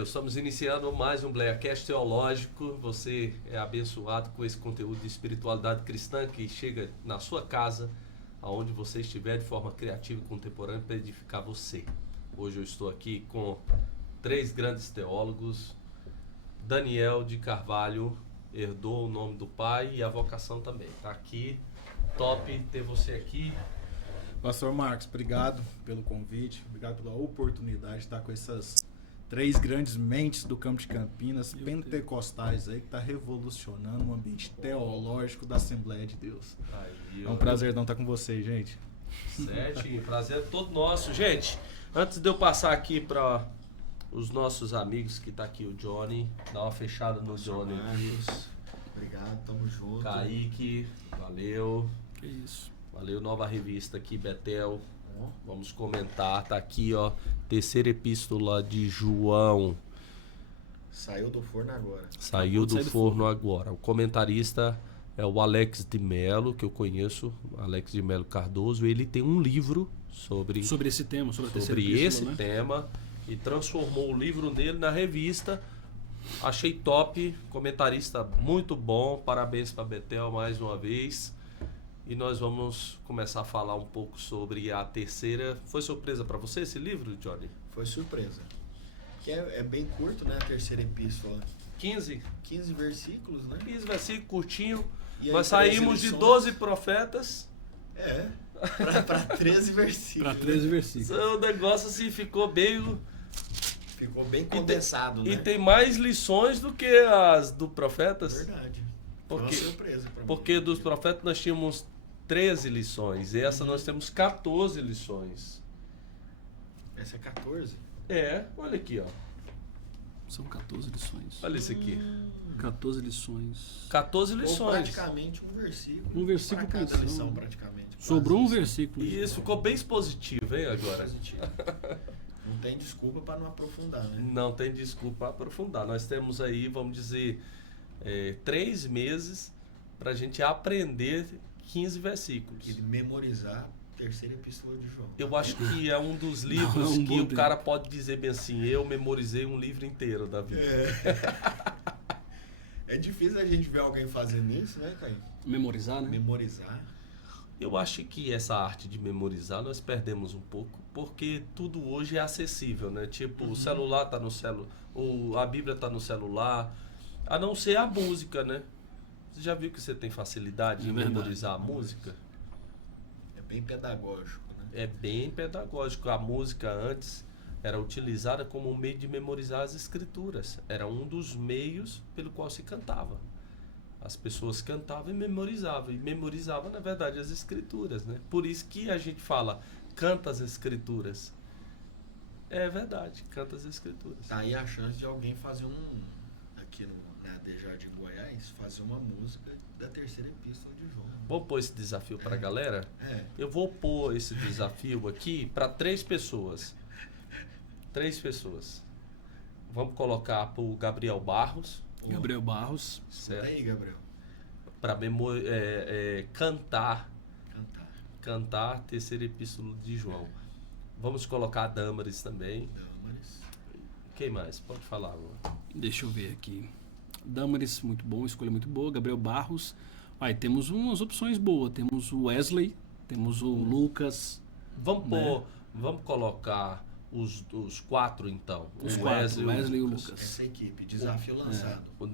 Estamos iniciando mais um BleaCast Teológico. Você é abençoado com esse conteúdo de espiritualidade cristã que chega na sua casa, aonde você estiver, de forma criativa e contemporânea, para edificar você. Hoje eu estou aqui com três grandes teólogos. Daniel de Carvalho herdou o nome do pai e a vocação também. Está aqui, top ter você aqui. Pastor Marcos, obrigado pelo convite, obrigado pela oportunidade de estar com essas três grandes mentes do campo de Campinas, pentecostais aí, que está revolucionando o ambiente teológico da Assembleia de Deus. É um prazer não estar com vocês, gente. Certinho, prazer é todo nosso. Gente, antes de eu passar aqui para os nossos amigos, que tá aqui o Johnny, dá uma fechada no Johnny. Obrigado, tamo junto. Kaique, valeu. Que isso. Valeu, nova revista aqui, Betel. Vamos comentar, tá aqui, ó, terceira epístola de João. Saiu do forno agora. Saiu do forno agora. O comentarista é o Alex de Melo, que eu conheço, Alex de Melo Cardoso. Ele tem um livro sobre esse tema, sobre esse tema, e transformou o livro dele na revista. Achei top, comentarista muito bom. Parabéns para Betel mais uma vez. E nós vamos começar a falar um pouco sobre a terceira. Foi surpresa para você esse livro, Johnny? Foi surpresa. Que é bem curto, né? A terceira epístola. 15 versículos, né? 15 versículos, curtinho. E nós saímos de 12 profetas. Para 13 versículos. Para 13 versículos. O negócio assim ficou bem... Ficou bem condensado, né? E tem mais lições do que as do profetas. Verdade. Foi uma surpresa para mim. Porque dos profetas nós tínhamos 13 lições. E essa nós temos 14 lições. Essa é 14? É, olha aqui, ó. São 14 lições. Olha isso aqui. 14 lições. 14 Ou lições. praticamente um versículo. Um versículo para por cada lição. lição, praticamente. Sobrou um Quase versículo. E isso ficou bem expositivo, hein, agora? positivo. Não tem desculpa para não aprofundar, né? Não tem desculpa para aprofundar. Nós temos aí, vamos dizer, 3 meses para a gente aprender 15 versículos. E memorizar a terceira epístola de João. Eu acho que é um dos livros que o cara pode dizer bem assim, eu memorizei um livro inteiro da Bíblia. É difícil a gente ver alguém fazendo isso, né, Caio? Memorizar, né? Memorizar. Eu acho que essa arte de memorizar nós perdemos um pouco, porque tudo hoje é acessível, né? Tipo, o celular tá no celular, a Bíblia tá no celular, a não ser a música, né? Você já viu que você tem facilidade em memorizar a música? É bem pedagógico, né? É bem pedagógico. A música antes era utilizada como um meio de memorizar as escrituras. Era um dos meios pelo qual se cantava. As pessoas cantavam e memorizavam. E memorizavam, na verdade, as escrituras, né? Por isso que a gente fala, canta as escrituras. É verdade, canta as escrituras. Tá aí a chance de alguém fazer aqui na ADJ de Goiás, fazer uma música da terceira epístola de João. Vou pôr esse desafio pra galera? É. Eu vou pôr esse desafio aqui para 3 pessoas. 3 pessoas. Vamos colocar pro Gabriel Barros. Gabriel Barros. Certo? Aí, Gabriel. Para cantar a terceira epístola de João. Vamos colocar a Dâmaris também. Dâmaris. Quem mais? Pode falar, amor. Deixa eu ver aqui. Dâmaris, muito bom, escolha muito boa. Gabriel Barros. Aí temos umas opções boas. Temos o Wesley, temos o Lucas. Vamos colocar os 4 então. Os o 4, Wesley e o Lucas. Essa equipe, desafio lançado. O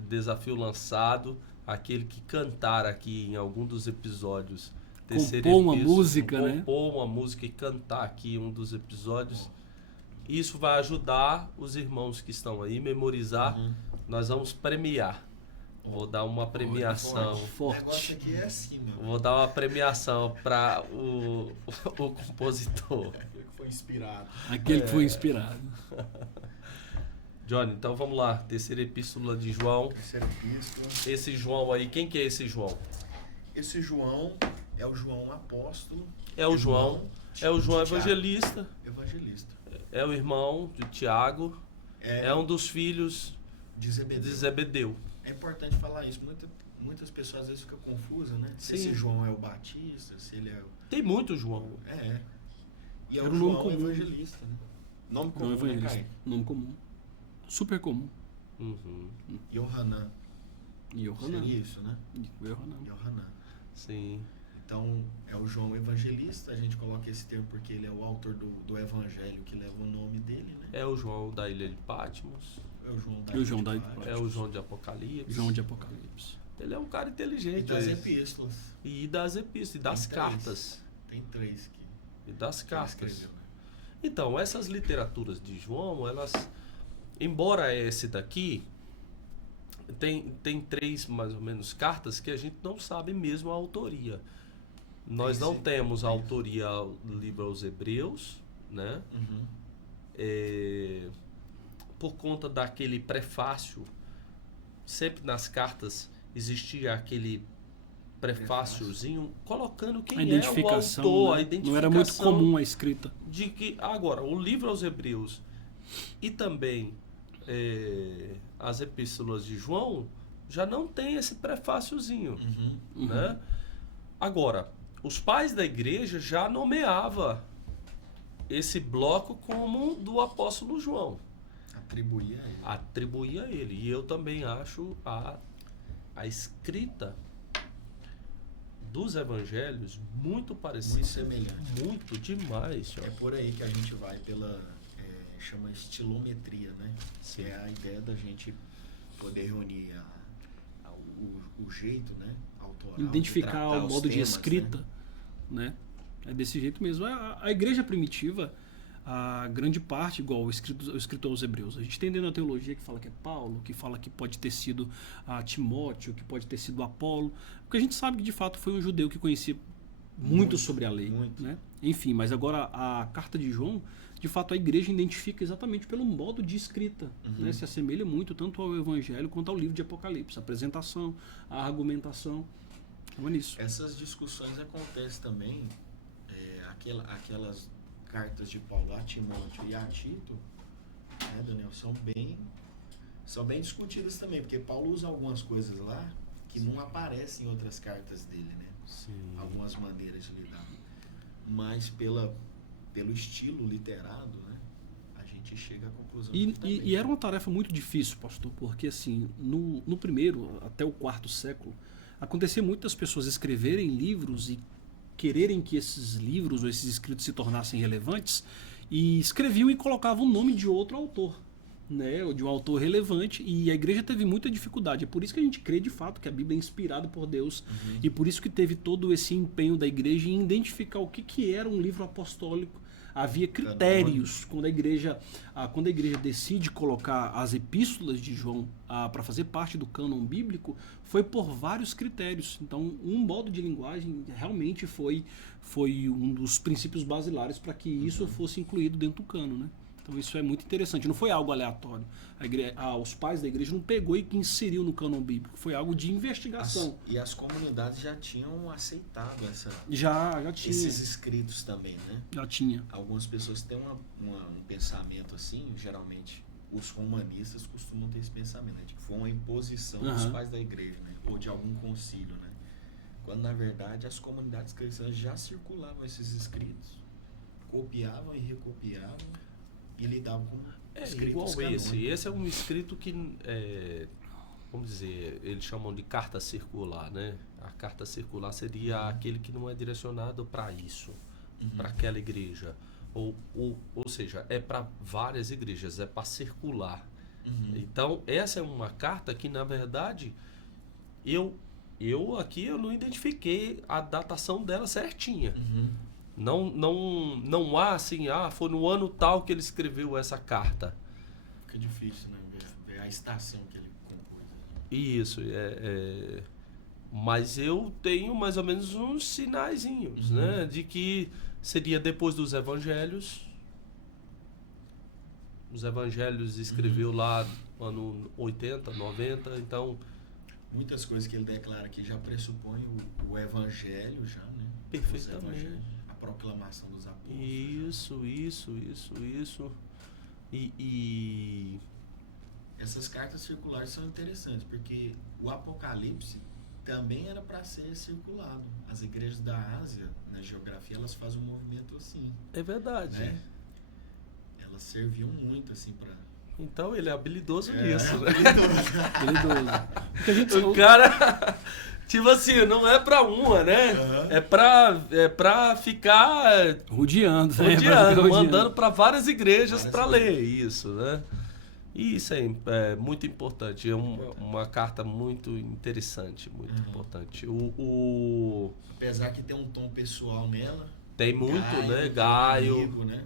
desafio lançado, aquele que cantar aqui em algum dos episódios. Compor uma música, né? Compor uma música e cantar aqui um dos episódios. Isso vai ajudar os irmãos que estão aí a memorizar. Nós vamos premiar. Vou dar uma premiação. O negócio aqui é assim, meu. Vou dar uma premiação para o compositor. Aquele que foi inspirado. Johnny, então vamos lá. Terceira epístola de João. Terceira epístola. Esse João aí, quem que é esse João? Esse João é o João apóstolo. É o João. É o João de Tiago. Evangelista, Evangelista. é o irmão de Tiago, é um dos filhos de Zebedeu. de Zebedeu. É importante falar isso. Muitas pessoas às vezes ficam confusas, né? Se Sim. esse João é o Batista, se ele é o... Tem muito João. É. E é Era o um nome João comum. Evangelista, né? Nome Não, comum, né, evangelista. Caio? Nome comum. Super comum. Uhum. Yohanan. Yohanan. Seria isso, né? Yohanan. Yohanan. Sim. Então, é o João Evangelista. A gente coloca esse termo porque ele é o autor do evangelho que leva o nome dele, né? É o João da Ilha de Patmos. É o João da E o João da Patmos. É o João de Apocalipse. João de Apocalipse. Ele é um cara E inteligente. das esse. epístolas. E das epístolas, e das Tem três. cartas. Tem 3 que E das ele cartas. escreveu, né? Então, essas literaturas de João, elas, embora esse daqui, tem 3 mais ou menos cartas que a gente não sabe mesmo a autoria. Nós Tem não sim. temos a Tem. autoria do livro aos Hebreus, né? Uhum. Por conta daquele prefácio, sempre nas cartas existia aquele prefáciozinho colocando quem A é o identificação, autor, né? a identificação Não era muito comum a escrita. de que agora o livro aos Hebreus e também as epístolas de João já não tem esse prefáciozinho, Uhum. né? Agora, os pais da igreja já nomeava esse bloco como do apóstolo João, Atribuía a ele. atribuía a ele. E eu também acho a escrita dos evangelhos muito parecida, Muito semelhante. muito demais, ó. É por aí que a gente vai pela, chama estilometria, né? Sim. É a ideia da gente poder reunir o jeito, né? Autoral, de Identificar tratar o os modo de temas, escrita, né? É desse jeito mesmo. A igreja primitiva, a grande parte, igual o escrito aos Hebreus. A gente tem dentro da teologia que fala que é Paulo, que fala que pode ter sido Timóteo, que pode ter sido Apolo. Porque a gente sabe que de fato foi um judeu que conhecia muito sobre a lei. muito. Né? Enfim, mas agora a carta de João, de fato a igreja identifica exatamente pelo modo de escrita. Uhum. Né? Se assemelha muito tanto ao Evangelho quanto ao livro de Apocalipse. A apresentação, a argumentação. Então é nisso. Essas discussões acontecem também, aquelas cartas de Paulo a Timóteo e a Tito, né, Daniel, são bem discutidas também, porque Paulo usa algumas coisas lá que não aparecem em outras cartas dele, né? Sim. Algumas maneiras de lidar. Mas pelo estilo literado, né, a gente chega à conclusão que também. E era uma tarefa muito difícil, pastor, porque assim, no primeiro até o 4º século, acontecia muito das pessoas escreverem livros e quererem que esses livros ou esses escritos se tornassem relevantes e escreviam e colocavam o nome de outro autor, né, ou de um autor relevante, e a igreja teve muita dificuldade. É por isso que a gente crê de fato que a Bíblia é inspirada por Deus, e por isso que teve todo esse empenho da igreja em identificar o que era um livro apostólico. Havia critérios quando a igreja decide colocar as epístolas de João para fazer parte do cânon bíblico, foi por vários critérios. Então, um modo de linguagem realmente foi um dos princípios basilares para que isso fosse incluído dentro do cânon, né? Então isso é muito interessante. Não foi algo aleatório. Os pais da igreja não pegou e que inseriu no cânon bíblico. Foi algo de investigação. E as comunidades já tinham aceitado Já tinha. esses escritos também, né? Já tinha. Algumas pessoas têm um pensamento assim, geralmente os romanistas costumam ter esse pensamento, né, de que foi uma imposição dos pais da igreja, né, ou de algum concílio, né? Quando na verdade as comunidades cristãs já circulavam esses escritos, copiavam e recopiavam e lidavam com escritos Igual canônicos. esse é um escrito que vamos dizer, eles chamam de carta circular, né? A carta circular seria aquele que não é direcionado para isso, para aquela igreja, ou seja, é para várias igrejas, é para circular. Então essa é uma carta que na verdade eu não identifiquei a datação dela certinha. Não há assim, foi no ano tal que ele escreveu essa carta. Fica difícil, né, ver a estação que ele compôs. Isso, mas eu tenho mais ou menos uns sinaizinhos, né, de que seria depois dos evangelhos. Os evangelhos escreveu lá no ano 80, 90, então... Muitas coisas que ele declara aqui já pressupõem o evangelho já, né? Perfeitamente. Os evangelhos. A proclamação dos apóstolos. Isso. E essas cartas circulares são interessantes, porque o Apocalipse também era para ser circulado. As igrejas da Ásia, na geografia, elas fazem um movimento assim. é verdade. Né? Elas serviam muito assim para... Então ele é habilidoso nisso, né? Habilidoso. Porque a gente O cara, tipo assim, não é pra uma, né? Uhum. É pra ficar rodeando, né? rodeando, mandando pra várias igrejas Várias pra ler isso, né? E isso é muito importante. É uma carta muito interessante, muito importante. Apesar que tem um tom pessoal nela. Tem muito, Gaio, né? Gaio. Amigo, né?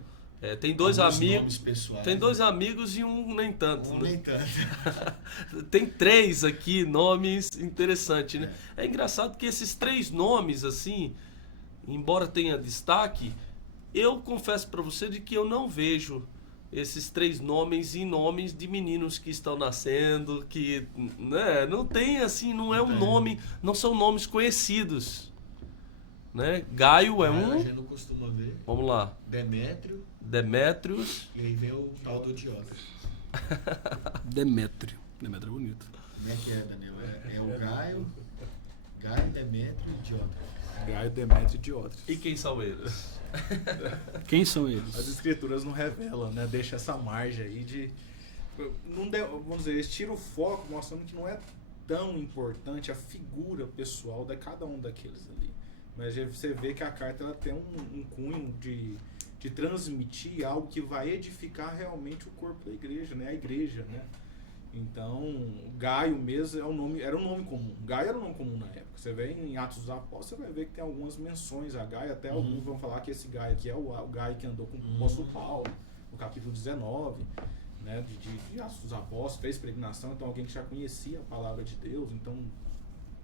Tem dois Alguns amigos. nomes pessoais, Tem dois né? amigos e um nem tanto. Um né? nem tanto. Tem 3 aqui, nomes interessantes, né? É engraçado que esses 3 nomes, assim, embora tenha destaque, eu confesso pra você de que eu não vejo esses 3 nomes em nomes de meninos que estão nascendo, que, né, não tem, assim, não é um nome, não são nomes conhecidos, né? Gaio é A um, gente não costuma ver. vamos lá, Demétrio. Demétrios, E aí vem o tal do Diótrefes. Demétrio é bonito. Como é que é, Daniel? É o Gaio, Demétrio e Diótrefes. Gaio, Demétrio e Diótrefes. e quem são eles? Quem são As eles? escrituras não revelam, né? Deixa essa margem aí de... vamos dizer, eles tiram o foco mostrando que não é tão importante a figura pessoal de cada um daqueles ali. Mas você vê que a carta ela tem um cunho de transmitir algo que vai edificar realmente o corpo da igreja, né? A igreja, né? Então, Gaio mesmo era um nome comum. Gaio era um nome comum na época. Você vê em Atos dos Apóstolos, você vai ver que tem algumas menções a Gaio, até alguns vão falar que esse Gaio aqui é o Gaio que andou com o apóstolo Paulo, no capítulo 19, né, de Atos dos Apóstolos, fez peregrinação, então alguém que já conhecia a palavra de Deus. Então,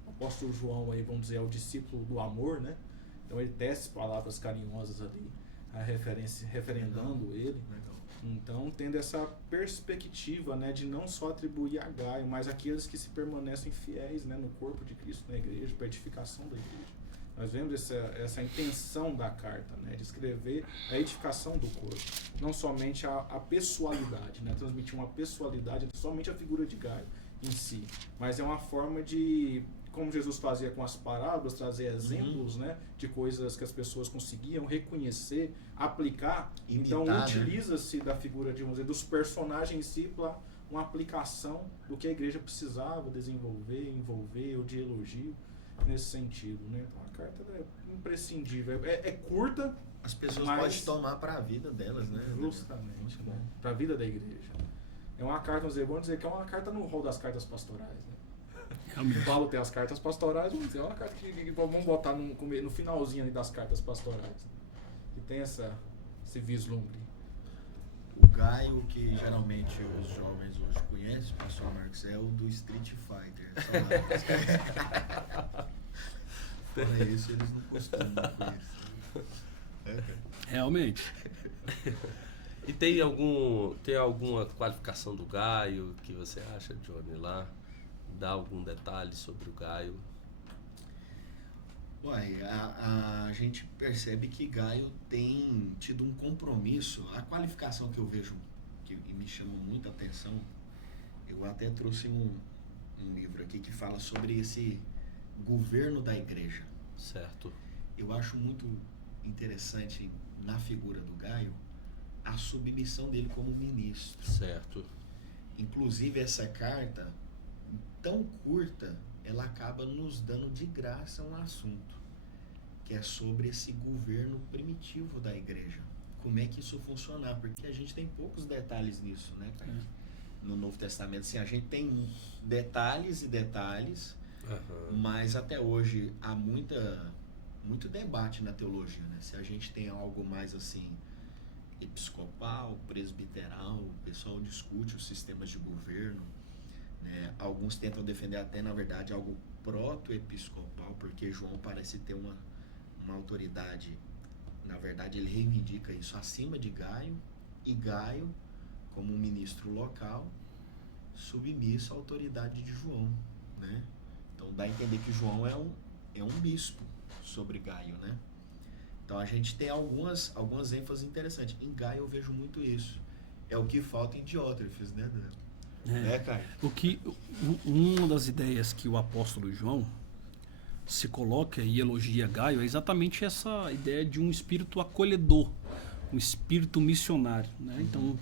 o apóstolo João aí, vamos dizer, é o discípulo do amor, né? Então ele tece palavras carinhosas ali, referendando ele. Legal. Então, tendo essa perspectiva, né, de não só atribuir a Gaio, mas aqueles que se permanecem fiéis, né, no corpo de Cristo, na igreja, para a edificação da igreja. Nós vemos essa intenção da carta, né, de escrever a edificação do corpo, não somente a pessoalidade, né, transmitir uma pessoalidade, somente a figura de Gaio em si, mas é uma forma de, como Jesus fazia com as parábolas, trazer exemplos, né, de coisas que as pessoas conseguiam reconhecer, aplicar. Imitar, Então né? utiliza-se da figura de, vamos dizer, dos personagens em si para uma aplicação do que a igreja precisava desenvolver, envolver, ou de elogio nesse sentido, né? Então a carta é imprescindível, é curta, As pessoas mas podem tomar para a vida delas, né? justamente, Muito né, bom. para a vida da igreja. É uma carta, vamos dizer que é uma carta no rol das cartas pastorais, né? Realmente. Paulo tem as cartas pastorais, vamos dizer, é uma carta que vamos botar no finalzinho ali das cartas pastorais, né? Que tem esse vislumbre. O Gaio, que geralmente os jovens hoje conhecem, pastor Marcos, é o do Street Fighter. Fora isso, eles não costumam conhecer. Realmente. E tem alguma qualificação do Gaio que você acha, Johnny, lá? Dá algum detalhe sobre o Gaio? Uai, a gente percebe que Gaio tem tido um compromisso. A qualificação que eu vejo que me chama muita atenção, eu até trouxe um livro aqui que fala sobre esse governo da igreja. Certo. Eu acho muito interessante na figura do Gaio a submissão dele como ministro. Certo. Inclusive essa carta, tão curta, ela acaba nos dando de graça um assunto, que é sobre esse governo primitivo da igreja. Como é que isso funciona? Porque a gente tem poucos detalhes nisso, né, cara? No Novo Testamento, assim, a gente tem detalhes e detalhes, mas até hoje há muito debate na teologia, né? Se a gente tem algo mais assim episcopal, presbiteral, o pessoal discute os sistemas de governo, né? Alguns tentam defender até, na verdade, algo proto-episcopal, porque João parece ter uma autoridade, na verdade ele reivindica isso acima de Gaio, e Gaio, como um ministro local, submisso à autoridade de João, né? Então dá a entender que João é um bispo sobre Gaio, né? Então a gente tem algumas ênfases interessantes. Em Gaio eu vejo muito isso. É o que falta em Diótrefes, né, Daniel? Cara? Uma das ideias que o apóstolo João se coloca e elogia Gaio é exatamente essa ideia de um espírito acolhedor, um espírito missionário, né? Então,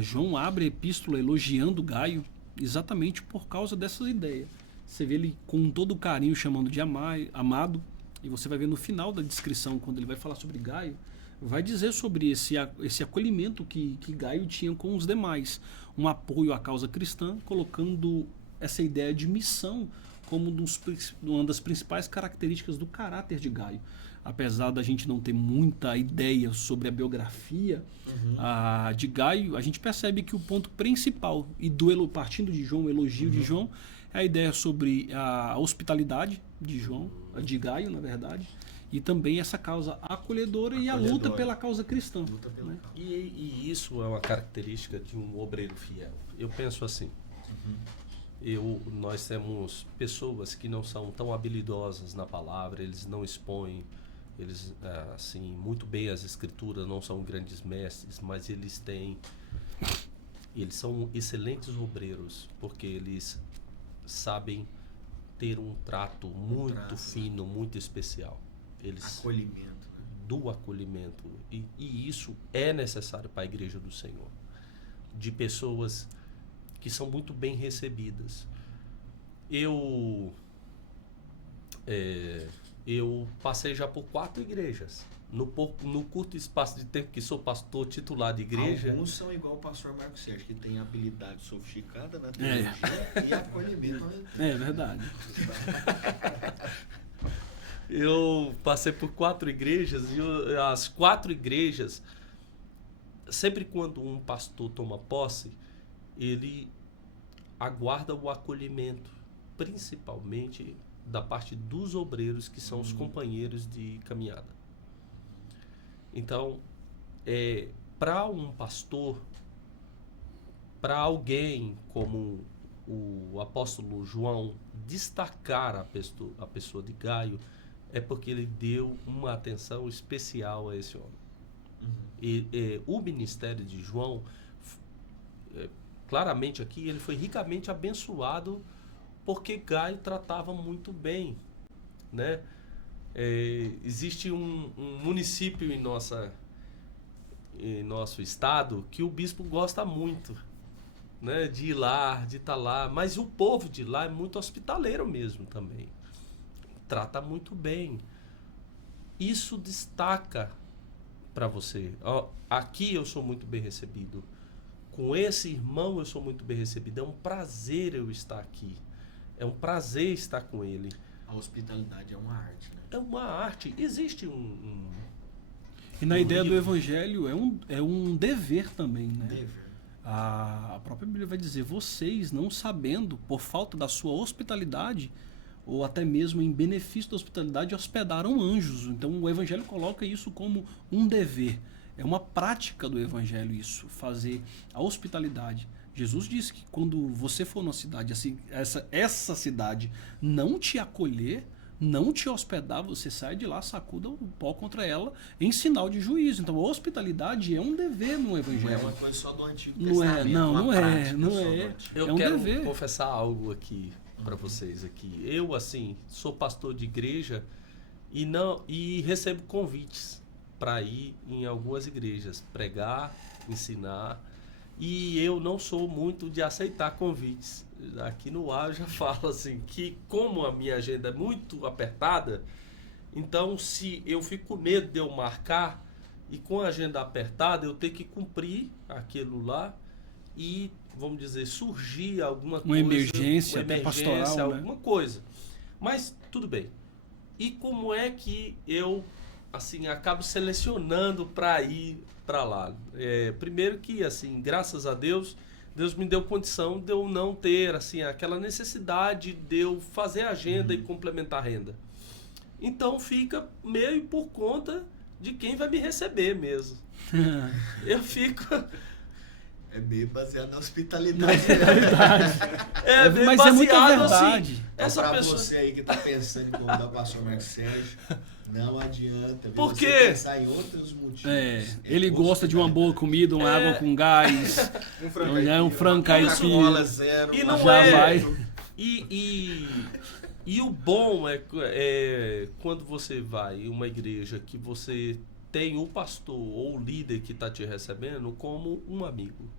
João abre a epístola elogiando Gaio exatamente por causa dessa ideia. Você vê ele com todo carinho chamando de amado, e você vai ver no final da descrição, quando ele vai falar sobre Gaio, vai dizer sobre esse acolhimento que Gaio tinha com os demais, um apoio à causa cristã, colocando essa ideia de missão como uma das principais características do caráter de Gaio. Apesar da gente não ter muita ideia sobre a biografia de Gaio, a gente percebe que o ponto principal, e partindo de João, o elogio de João, é a ideia sobre a hospitalidade de Gaio, na verdade, e também essa causa acolhedora e a luta pela causa cristã. Né? E isso é uma característica de um obreiro fiel. Eu penso assim, nós temos pessoas que não são tão habilidosas na palavra, eles não expõem, eles assim, muito bem as escrituras, não são grandes mestres, mas eles são excelentes obreiros, porque eles sabem ter um trato muito fino, muito especial. Acolhimento. Né? Do acolhimento. E isso é necessário para a igreja do Senhor. De pessoas que são muito bem recebidas. Eu passei já por 4 igrejas. No curto espaço de tempo que sou pastor titular de igreja. Alguns são igual o pastor Marcos Sérgio, que tem habilidade sofisticada na teologia e acolhimento. É verdade. Eu passei por 4 igrejas e as 4 igrejas, sempre quando um pastor toma posse, ele aguarda o acolhimento, principalmente da parte dos obreiros, que são os companheiros de caminhada. Então, para um pastor, para alguém como o apóstolo João destacar a pessoa de Gaio, é porque ele deu uma atenção especial a esse homem. O ministério de João, claramente aqui, ele foi ricamente abençoado porque Gaio tratava muito bem, né? Existe um município em nosso estado que o bispo gosta muito, né, de ir lá, de estar lá, mas o povo de lá é muito hospitaleiro mesmo também, trata muito bem. Isso destaca para você. Aqui eu sou muito bem recebido, com esse irmão eu sou muito bem recebido, é um prazer eu estar aqui, é um prazer estar com ele. A hospitalidade é uma arte, né? É uma arte. Existe E na ideia do evangelho é um dever também, né? Dever. A própria Bíblia vai dizer, vocês não sabendo, por falta da sua hospitalidade, ou até mesmo em benefício da hospitalidade, hospedaram anjos. Então o evangelho coloca isso como um dever. É uma prática do evangelho isso, fazer a hospitalidade. Jesus disse que quando você for numa cidade, assim, essa cidade não te acolher, não te hospedar, você sai de lá, sacuda o pó contra ela em sinal de juízo. Então a hospitalidade é um dever no evangelho. Não é uma coisa só do Antigo Testamento. Não é. Eu quero confessar algo aqui para vocês aqui. Eu, assim, sou pastor de igreja e recebo convites para ir em algumas igrejas, pregar, ensinar. E eu não sou muito de aceitar convites. Aqui no ar eu já falo assim, que como a minha agenda é muito apertada, então se eu fico com medo de eu marcar e com a agenda apertada eu ter que cumprir aquilo lá e, vamos dizer, surgir alguma coisa, uma emergência pastoral, alguma coisa. Mas tudo bem. E como é que eu assim acabo selecionando para ir para lá? Primeiro que, assim, graças a Deus me deu condição de eu não ter, assim, aquela necessidade de eu fazer agenda e complementar a renda. Então fica meio por conta de quem vai me receber mesmo. Eu fico... É meio baseado na hospitalidade. Bem mas é muita baseado, verdade. assim, Então, essa pra pessoa... você aí que tá pensando em convidar o pastor Marcos Sérgio, não adianta. Por Você quê? pensar em outros motivos. Ele gosta de uma boa comida, uma água com gás, um frango caipira. Coca-Cola zero. E não Já é. vai. E o bom é quando você vai em uma igreja que você tem o pastor ou o líder que está te recebendo como um amigo,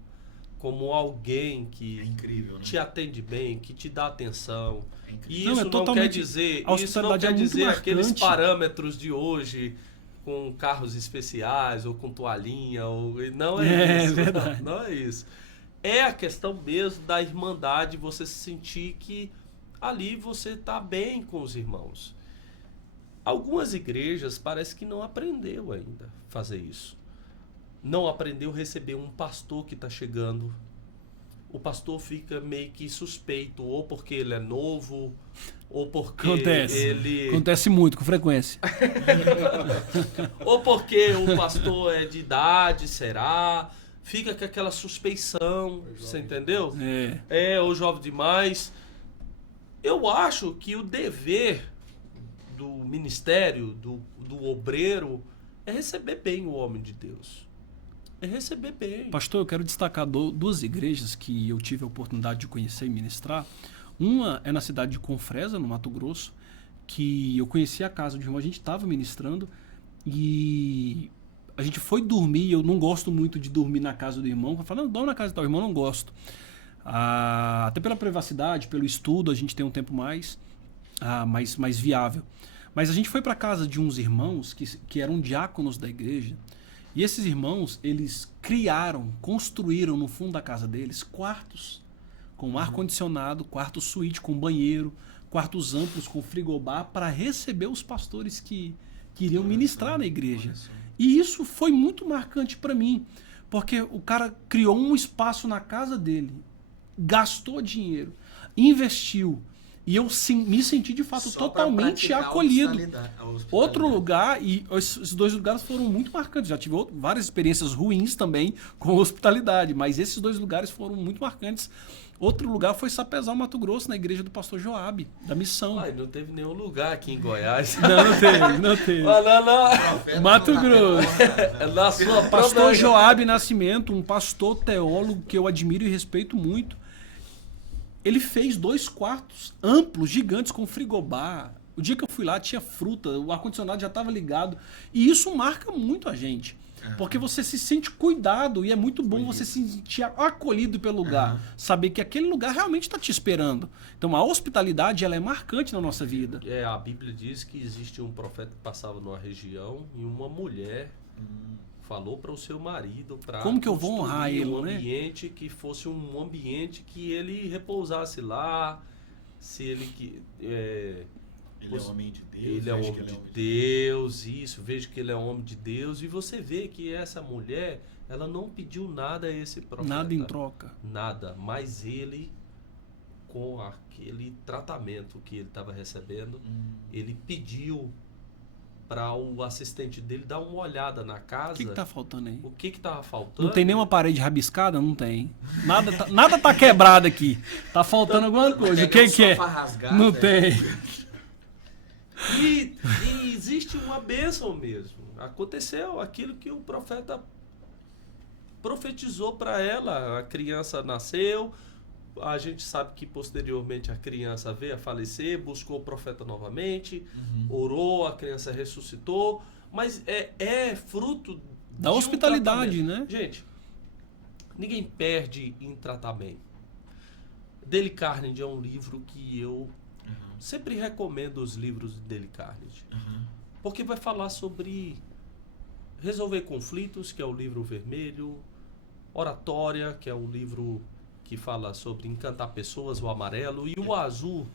como alguém que É incrível, né? te atende bem, que te dá atenção. É incrível. E Não, isso é não totalmente- quer dizer, a isso não hospitalidade quer é muito dizer aqueles marcante. parâmetros de hoje com carros especiais ou com toalhinha ou não é, É isso. verdade. Não é isso. É a questão mesmo da irmandade, você se sentir que ali você está bem com os irmãos. Algumas igrejas parece que não aprendeu ainda a fazer isso. Não aprendeu a receber um pastor que está chegando. O pastor fica meio que suspeito, ou porque ele é novo, ou porque Acontece muito, com frequência. ou porque o pastor é de idade, será? Fica com aquela suspeição, você entendeu? Ou jovem demais. Eu acho que o dever do ministério, do obreiro, é receber bem o homem de Deus. É receber bem. Pastor, eu quero destacar duas igrejas que eu tive a oportunidade de conhecer e ministrar. Uma é na cidade de Confresa, no Mato Grosso, que eu conheci a casa de um irmão, a gente estava ministrando e a gente foi dormir. Eu não gosto muito de dormir na casa do irmão. Eu falo, não, dorme na casa do teu irmão, não gosto. Até pela privacidade, pelo estudo, a gente tem um tempo mais viável. Mas a gente foi para casa de uns irmãos que eram diáconos da igreja. E esses irmãos, eles construíram no fundo da casa deles quartos com ar-condicionado, quarto suíte com banheiro, quartos amplos com frigobar para receber os pastores que iriam ministrar na igreja. E isso foi muito marcante para mim, porque o cara criou um espaço na casa dele, gastou dinheiro, investiu, e eu me senti de fato Só totalmente pra praticar acolhido. a hospitalidade. Outro lugar, e esses dois lugares foram muito marcantes. Já tive várias experiências ruins também com hospitalidade, mas esses dois lugares foram muito marcantes. Outro lugar foi Sapezal, Mato Grosso, na igreja do pastor Joabe, da missão. Não teve nenhum lugar aqui em Goiás. Não teve. Não. Mato Grosso. Na sua Pastor Joabe Nascimento, um pastor teólogo que eu admiro e respeito muito. Ele fez 2 quartos amplos, gigantes, com frigobar. O dia que eu fui lá tinha fruta, o ar-condicionado já estava ligado. E isso marca muito a gente. Porque você se sente cuidado e é muito bom você se sentir acolhido pelo lugar. Saber que aquele lugar realmente está te esperando. Então a hospitalidade ela é marcante na nossa vida. A Bíblia diz que existe um profeta que passava numa região e uma mulher falou para o seu marido para como que eu vou honrar ele, um ambiente que fosse um ambiente que ele repousasse lá, se ele ele é homem de Deus. Ele é homem de Deus, isso, veja que ele é homem de Deus, e você vê que essa mulher, ela não pediu nada a esse profeta. Nada em troca. Nada, mas ele, com aquele tratamento que ele estava recebendo, ele pediu para o assistente dele dar uma olhada na casa. O que tá faltando aí? O que tava faltando? Não tem nenhuma parede rabiscada? Não tem. Nada tá quebrado aqui. Tá faltando alguma coisa. O que é? Rasgado, não tem. E existe uma bênção mesmo. Aconteceu aquilo que o profeta profetizou para ela. A criança nasceu. A gente sabe que posteriormente a criança veio a falecer, buscou o profeta novamente, orou, a criança ressuscitou, mas é fruto da hospitalidade, né? Gente, ninguém perde em tratamento. Dale Carnegie é um livro que eu sempre recomendo, os livros de Dale Carnegie, porque vai falar sobre resolver conflitos, que é o livro vermelho, oratória, que é o livro que fala sobre encantar pessoas, o amarelo, e o azul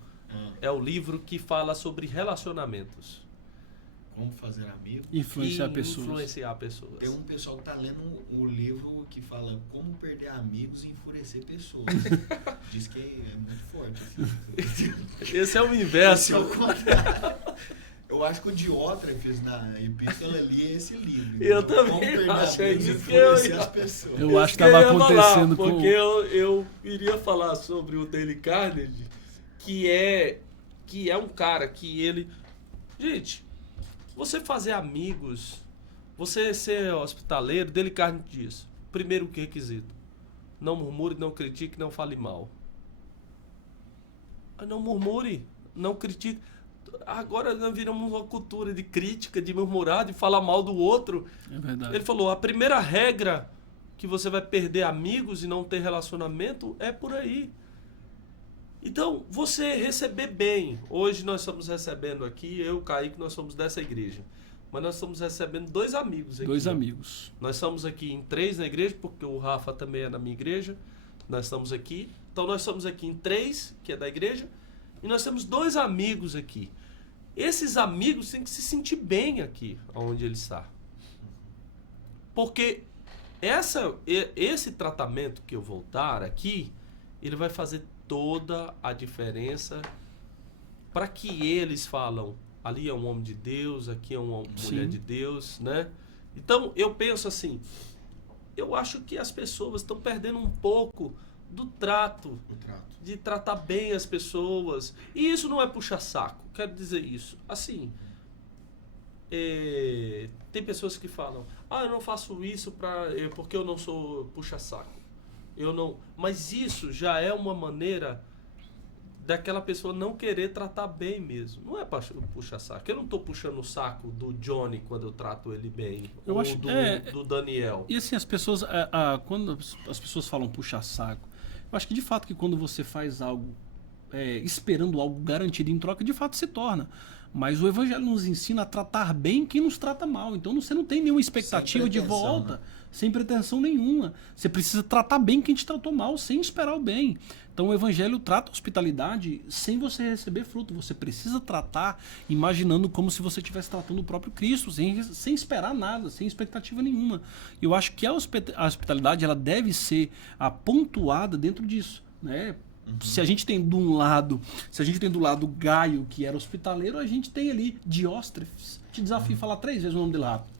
é o livro que fala sobre relacionamentos. Como fazer amigos. Influenciar pessoas. Tem um pessoal que tá lendo o livro que fala como perder amigos e enfurecer pessoas. Diz que é muito forte. Assim. Esse é o inverso. Esse é o contrário. Eu acho que o Diótrefes na epístola ali é esse livro. Eu Então, também como perder acho, a é Deus e isso que eu enfurecer ia- as pessoas. Eu acho que Isso estava eu ia acontecendo falar, com... porque eu iria falar sobre o Dale Carnegie, que é um cara que ele... Gente, você fazer amigos, você ser hospitaleiro, Dale Carnegie diz, primeiro requisito, não murmure, não critique, não fale mal. Não murmure, não critique. Agora nós viramos uma cultura de crítica, de murmurar, de falar mal do outro. É verdade. Ele falou, a primeira regra que você vai perder amigos e não ter relacionamento é por aí. Então, você receber bem. Hoje nós estamos recebendo aqui, eu e o Kaique, nós somos dessa igreja. Mas nós estamos recebendo 2 amigos aqui. 2 amigos. Nós estamos aqui em 3 na igreja, porque o Rafa também é na minha igreja. Nós estamos aqui. Então nós estamos aqui em 3, que é da igreja. E nós temos 2 amigos aqui. Esses amigos têm que se sentir bem aqui, onde ele está. Porque esse tratamento que eu vou dar aqui, ele vai fazer toda a diferença para que eles falam, ali é um homem de Deus, aqui é uma mulher de Deus, né? Então, eu penso assim, eu acho que as pessoas estão perdendo um pouco do trato, de tratar bem as pessoas. E isso não é puxa-saco, quero dizer isso. Assim, tem pessoas que falam, eu não faço isso porque eu não sou puxa-saco. Eu não. Mas isso já é uma maneira daquela pessoa não querer tratar bem mesmo. Não é puxa-saco. Eu não estou puxando o saco do Johnny quando eu trato ele bem. Eu ou acho do Daniel. E assim, as pessoas, quando as pessoas falam puxa-saco, eu acho que de fato que quando você faz algo esperando algo garantido em troca, de fato se torna. Mas o Evangelho nos ensina a tratar bem quem nos trata mal. Então você não tem nenhuma expectativa de volta, sem pretensão nenhuma. Você precisa tratar bem quem te tratou mal, sem esperar o bem. Então o Evangelho trata a hospitalidade sem você receber fruto. Você precisa tratar imaginando como se você estivesse tratando o próprio Cristo, sem esperar nada, sem expectativa nenhuma. E eu acho que a hospitalidade ela deve ser pontuada dentro disso, né? Se a gente tem do lado Gaio, que era hospitaleiro, a gente tem ali Diótrefes. Te desafio a falar 3 vezes o nome dele rápido.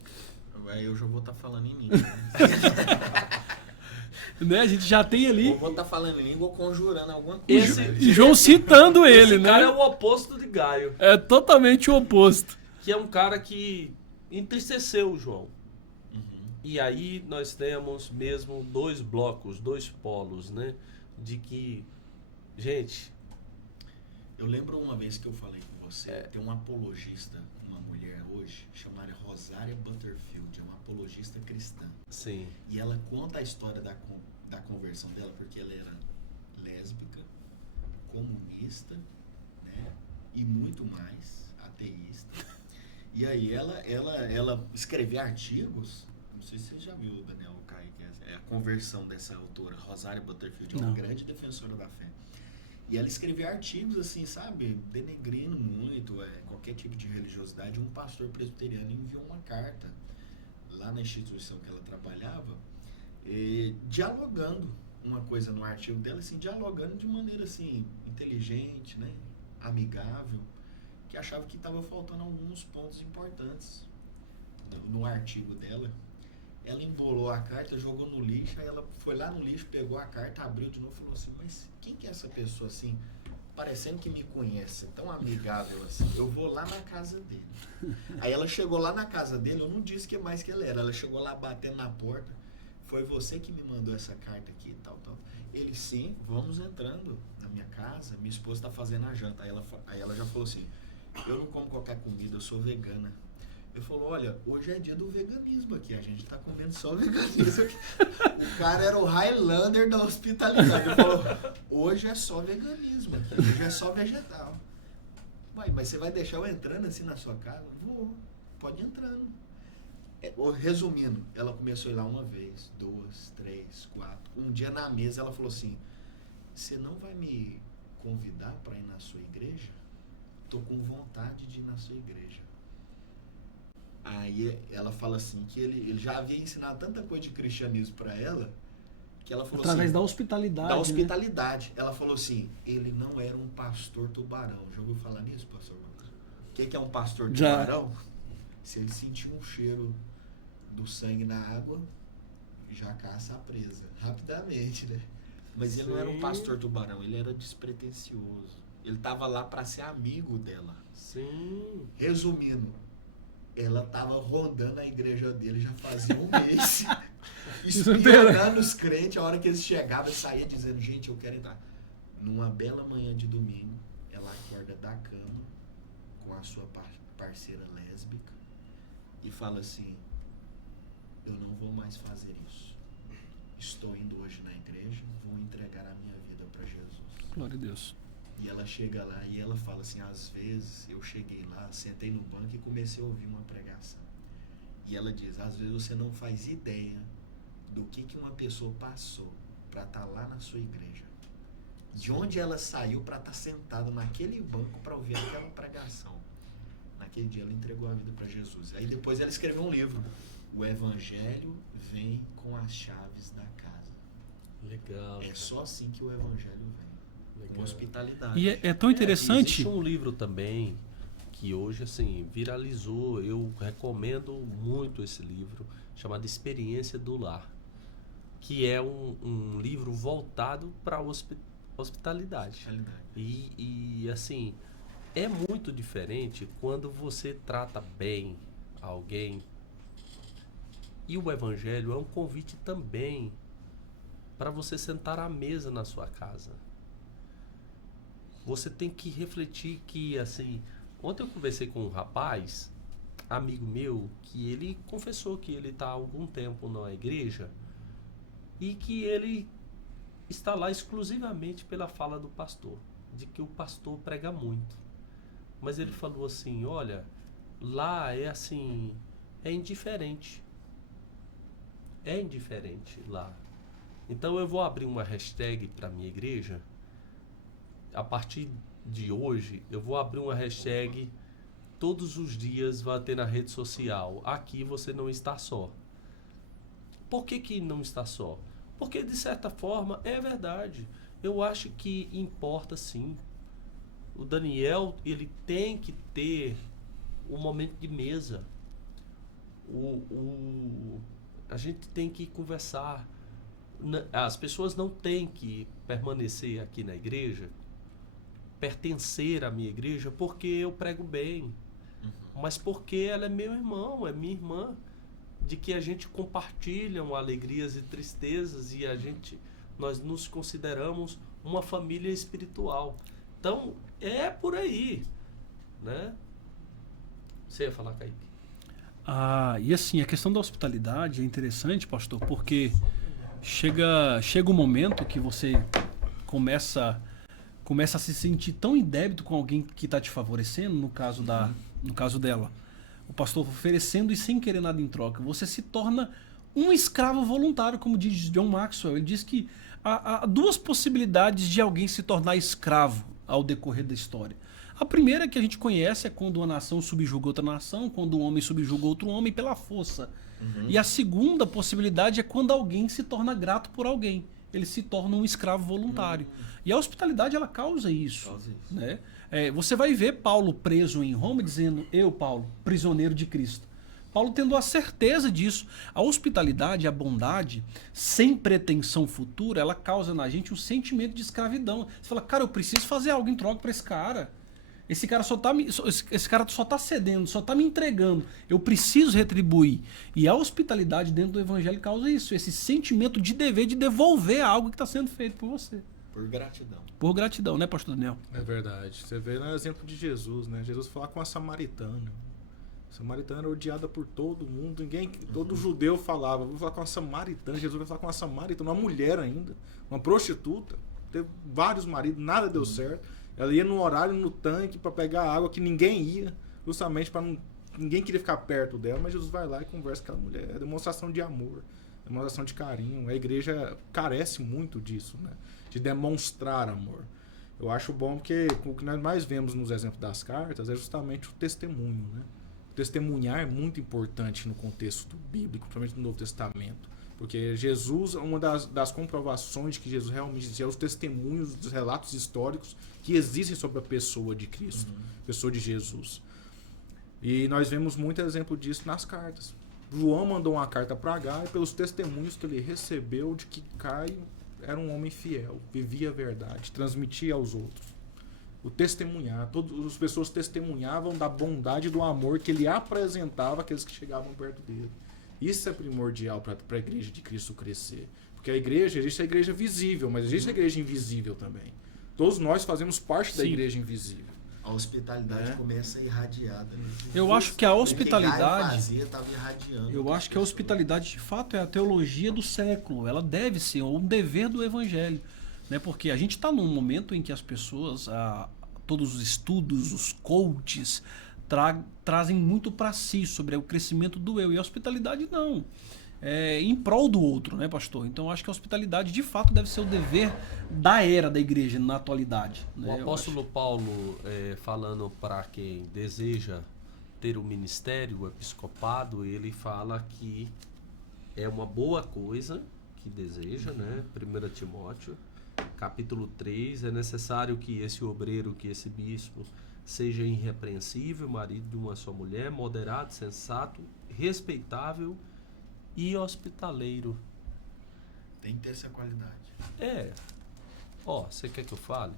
Aí eu já vou estar falando em língua. Né? A gente já tem ali. Ou vou estar falando em língua ou conjurando alguma coisa. E João citando ele, Esse né? cara é o oposto de Gaio. É totalmente o oposto. Que é um cara que entristeceu o João. E aí nós temos mesmo 2 blocos, 2 polos, né? De que, gente... Eu lembro uma vez que eu falei com você, tem uma apologista, uma mulher hoje, chamada Rosária Butterfield, é uma apologista cristã. Sim. E ela conta a história da conversão dela, porque ela era lésbica, comunista, né? E muito mais, ateísta. E aí ela escrevia artigos, não sei se você já viu, Daniel Caio, que é a conversão dessa autora, Rosária Butterfield, é uma grande defensora da fé. E ela escrevia artigos assim, sabe, denegrindo muito qualquer tipo de religiosidade. Um pastor presbiteriano enviou uma carta lá na instituição que ela trabalhava, dialogando uma coisa no artigo dela, assim, dialogando de maneira assim, inteligente, né, amigável, que achava que estava faltando alguns pontos importantes no artigo dela. Ela embolou a carta, jogou no lixo, aí ela foi lá no lixo, pegou a carta, abriu de novo e falou assim, mas quem que é essa pessoa assim, parecendo que me conhece, tão amigável assim, eu vou lá na casa dele. Aí ela chegou lá na casa dele, eu não disse que mais que ela chegou lá batendo na porta, foi você que me mandou essa carta aqui e tal. Ele, sim, vamos entrando na minha casa, minha esposa está fazendo a janta. Aí ela já falou assim, eu não como qualquer comida, eu sou vegana. Ele falou, olha, hoje é dia do veganismo aqui, a gente tá comendo só veganismo aqui. O cara era o Highlander da hospitalidade. Ele falou, hoje é só veganismo aqui, hoje é só vegetal. Uai, mas você vai deixar eu entrando assim na sua casa? Vou, pode ir entrando. Resumindo, ela começou a ir lá 1 vez, 2, 3, 4. Um dia na mesa ela falou assim, você não vai me convidar para ir na sua igreja? Tô com vontade de ir na sua igreja. Aí ela fala assim, que ele já havia ensinado tanta coisa de cristianismo para ela, que ela falou através assim... da hospitalidade. Da hospitalidade. Né? Ela falou assim, ele não era um pastor tubarão. Já ouviu falar nisso, pastor Marcos? que é um pastor Já. tubarão? Se ele sentir um cheiro do sangue na água, já caça a presa. Rapidamente, né? Mas ele não era um pastor tubarão, ele era despretensioso. Ele tava lá para ser amigo dela. Sim. Resumindo, ela tava rondando a igreja dele já fazia um mês. Espionando os crentes, a hora que eles chegavam, ele saía dizendo, gente, eu quero entrar. Numa bela manhã de domingo, ela acorda da cama com a sua parceira lésbica e fala assim, eu não vou mais fazer isso. Estou indo hoje na igreja, vou entregar a minha vida para Jesus. Glória a Deus. E ela chega lá e ela fala assim, às vezes eu cheguei lá, sentei no banco e comecei a ouvir uma pregação. E ela diz, às vezes você não faz ideia do que uma pessoa passou para estar lá na sua igreja. De onde ela saiu para estar sentada naquele banco para ouvir aquela pregação. Naquele dia ela entregou a vida para Jesus. Aí depois ela escreveu um livro. O Evangelho vem com as chaves da casa. Legal. É só assim que o Evangelho vem. Legal. Com hospitalidade. E é tão interessante. Existe um livro também que hoje assim viralizou. Eu recomendo muito esse livro, chamado Experiência do Lar, que é um livro voltado para hospitalidade. E assim, é muito diferente quando você trata bem alguém. E o Evangelho é um convite também para você sentar à mesa na sua casa. Você tem que refletir que, assim, ontem eu conversei com um rapaz, amigo meu, que ele confessou que ele está há algum tempo na igreja e que ele está lá exclusivamente pela fala do pastor, de que o pastor prega muito. Mas ele falou assim, olha, lá é assim, é indiferente. É indiferente lá. Então eu vou abrir uma hashtag para minha igreja. A partir de hoje, eu vou abrir uma hashtag, todos os dias vai ter na rede social. Aqui você não está só. Por que não está só? Porque, de certa forma, é verdade. Eu acho que importa, sim. O Daniel, ele tem que ter um momento de mesa. A gente tem que conversar. As pessoas não têm que permanecer aqui na igreja, pertencer à minha igreja, porque eu prego bem. Mas porque ela é meu irmão, é minha irmã. De que a gente compartilha alegrias e tristezas e nós nos consideramos uma família espiritual. Então, é por aí, né? Você ia falar, Kaique? E assim, a questão da hospitalidade é interessante, pastor, porque chega um momento que você começa a se sentir tão em débito com alguém que está te favorecendo, no caso dela. O pastor oferecendo e sem querer nada em troca. Você se torna um escravo voluntário, como diz John Maxwell. Ele diz que há duas possibilidades de alguém se tornar escravo ao decorrer da história. A primeira que a gente conhece é quando uma nação subjuga outra nação, quando um homem subjuga outro homem pela força. E a segunda possibilidade é quando alguém se torna grato por alguém. Ele se torna um escravo voluntário. E a hospitalidade, ela causa isso. Né? Você vai ver Paulo preso em Roma dizendo, eu, Paulo, prisioneiro de Cristo. Paulo tendo a certeza disso. A hospitalidade, a bondade, sem pretensão futura, ela causa na gente um sentimento de escravidão. Você fala, cara, eu preciso fazer algo em troca para esse cara. Esse cara só tá cedendo, só tá me entregando. Eu preciso retribuir. E a hospitalidade dentro do evangelho causa isso. Esse sentimento de dever de devolver algo que está sendo feito por você. Por gratidão. Por gratidão, né, pastor Daniel? É verdade. Você vê no exemplo de Jesus, né? Jesus falava com a samaritana. A samaritana era odiada por todo mundo. Todo judeu falava, vou falar com a samaritana. Jesus vai falar com a samaritana, uma mulher ainda, uma prostituta. Teve vários maridos, nada deu certo. Ela ia no horário, no tanque, para pegar água que ninguém ia, justamente para ninguém queria ficar perto dela, mas Jesus vai lá e conversa com aquela mulher. É demonstração de amor, demonstração de carinho. A igreja carece muito disso, né? De demonstrar amor. Eu acho bom porque o que nós mais vemos nos exemplos das cartas é justamente o testemunho, né? O testemunhar é muito importante no contexto bíblico, principalmente no Novo Testamento. Porque Jesus, uma das comprovações de que Jesus realmente existia, os testemunhos, os relatos históricos que existem sobre a pessoa de Cristo, pessoa de Jesus. E nós vemos muito exemplo disso nas cartas. João mandou uma carta para H e pelos testemunhos que ele recebeu de que Caio era um homem fiel, vivia a verdade, transmitia aos outros. O testemunhar, todas as pessoas testemunhavam da bondade e do amor que ele apresentava àqueles que chegavam perto dele. Isso é primordial para a igreja de Cristo crescer. Porque a igreja, existe a igreja visível, mas existe a igreja invisível também. Todos nós fazemos parte da igreja invisível. A hospitalidade começa irradiada. Eu acho que a hospitalidade. Eu acho que a hospitalidade, de fato, é a teologia do século. Ela deve ser um dever do evangelho. Né? Porque a gente está num momento em que as pessoas, todos os estudos, os coaches, trazem muito para si sobre o crescimento do eu. E a hospitalidade não. É em prol do outro, né, pastor? Então, acho que a hospitalidade, de fato, deve ser o dever da era da igreja na atualidade. Né? O apóstolo Paulo, falando para quem deseja ter o ministério, o episcopado, ele fala que é uma boa coisa que deseja, né? 1 Timóteo, capítulo 3, é necessário que esse obreiro, que esse bispo, seja irrepreensível, marido de uma só mulher, moderado, sensato, respeitável e hospitaleiro. Tem que ter essa qualidade. Você quer que eu fale?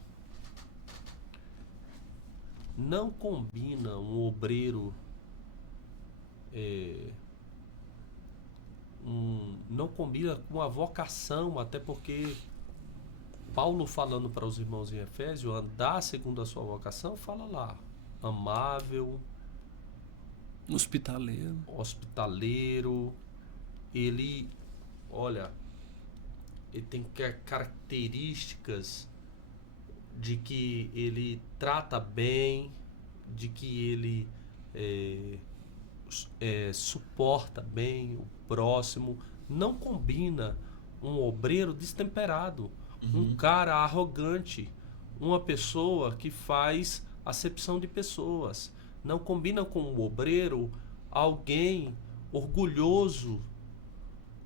Não combina um obreiro não combina com a vocação, até porque Paulo, falando para os irmãos em Efésio, andar segundo a sua vocação, fala lá, amável, hospitaleiro. Ele tem características de que ele trata bem, de que ele suporta bem o próximo. Não combina um obreiro destemperado, um cara arrogante, uma pessoa que faz acepção de pessoas. Não combina com um obreiro alguém orgulhoso,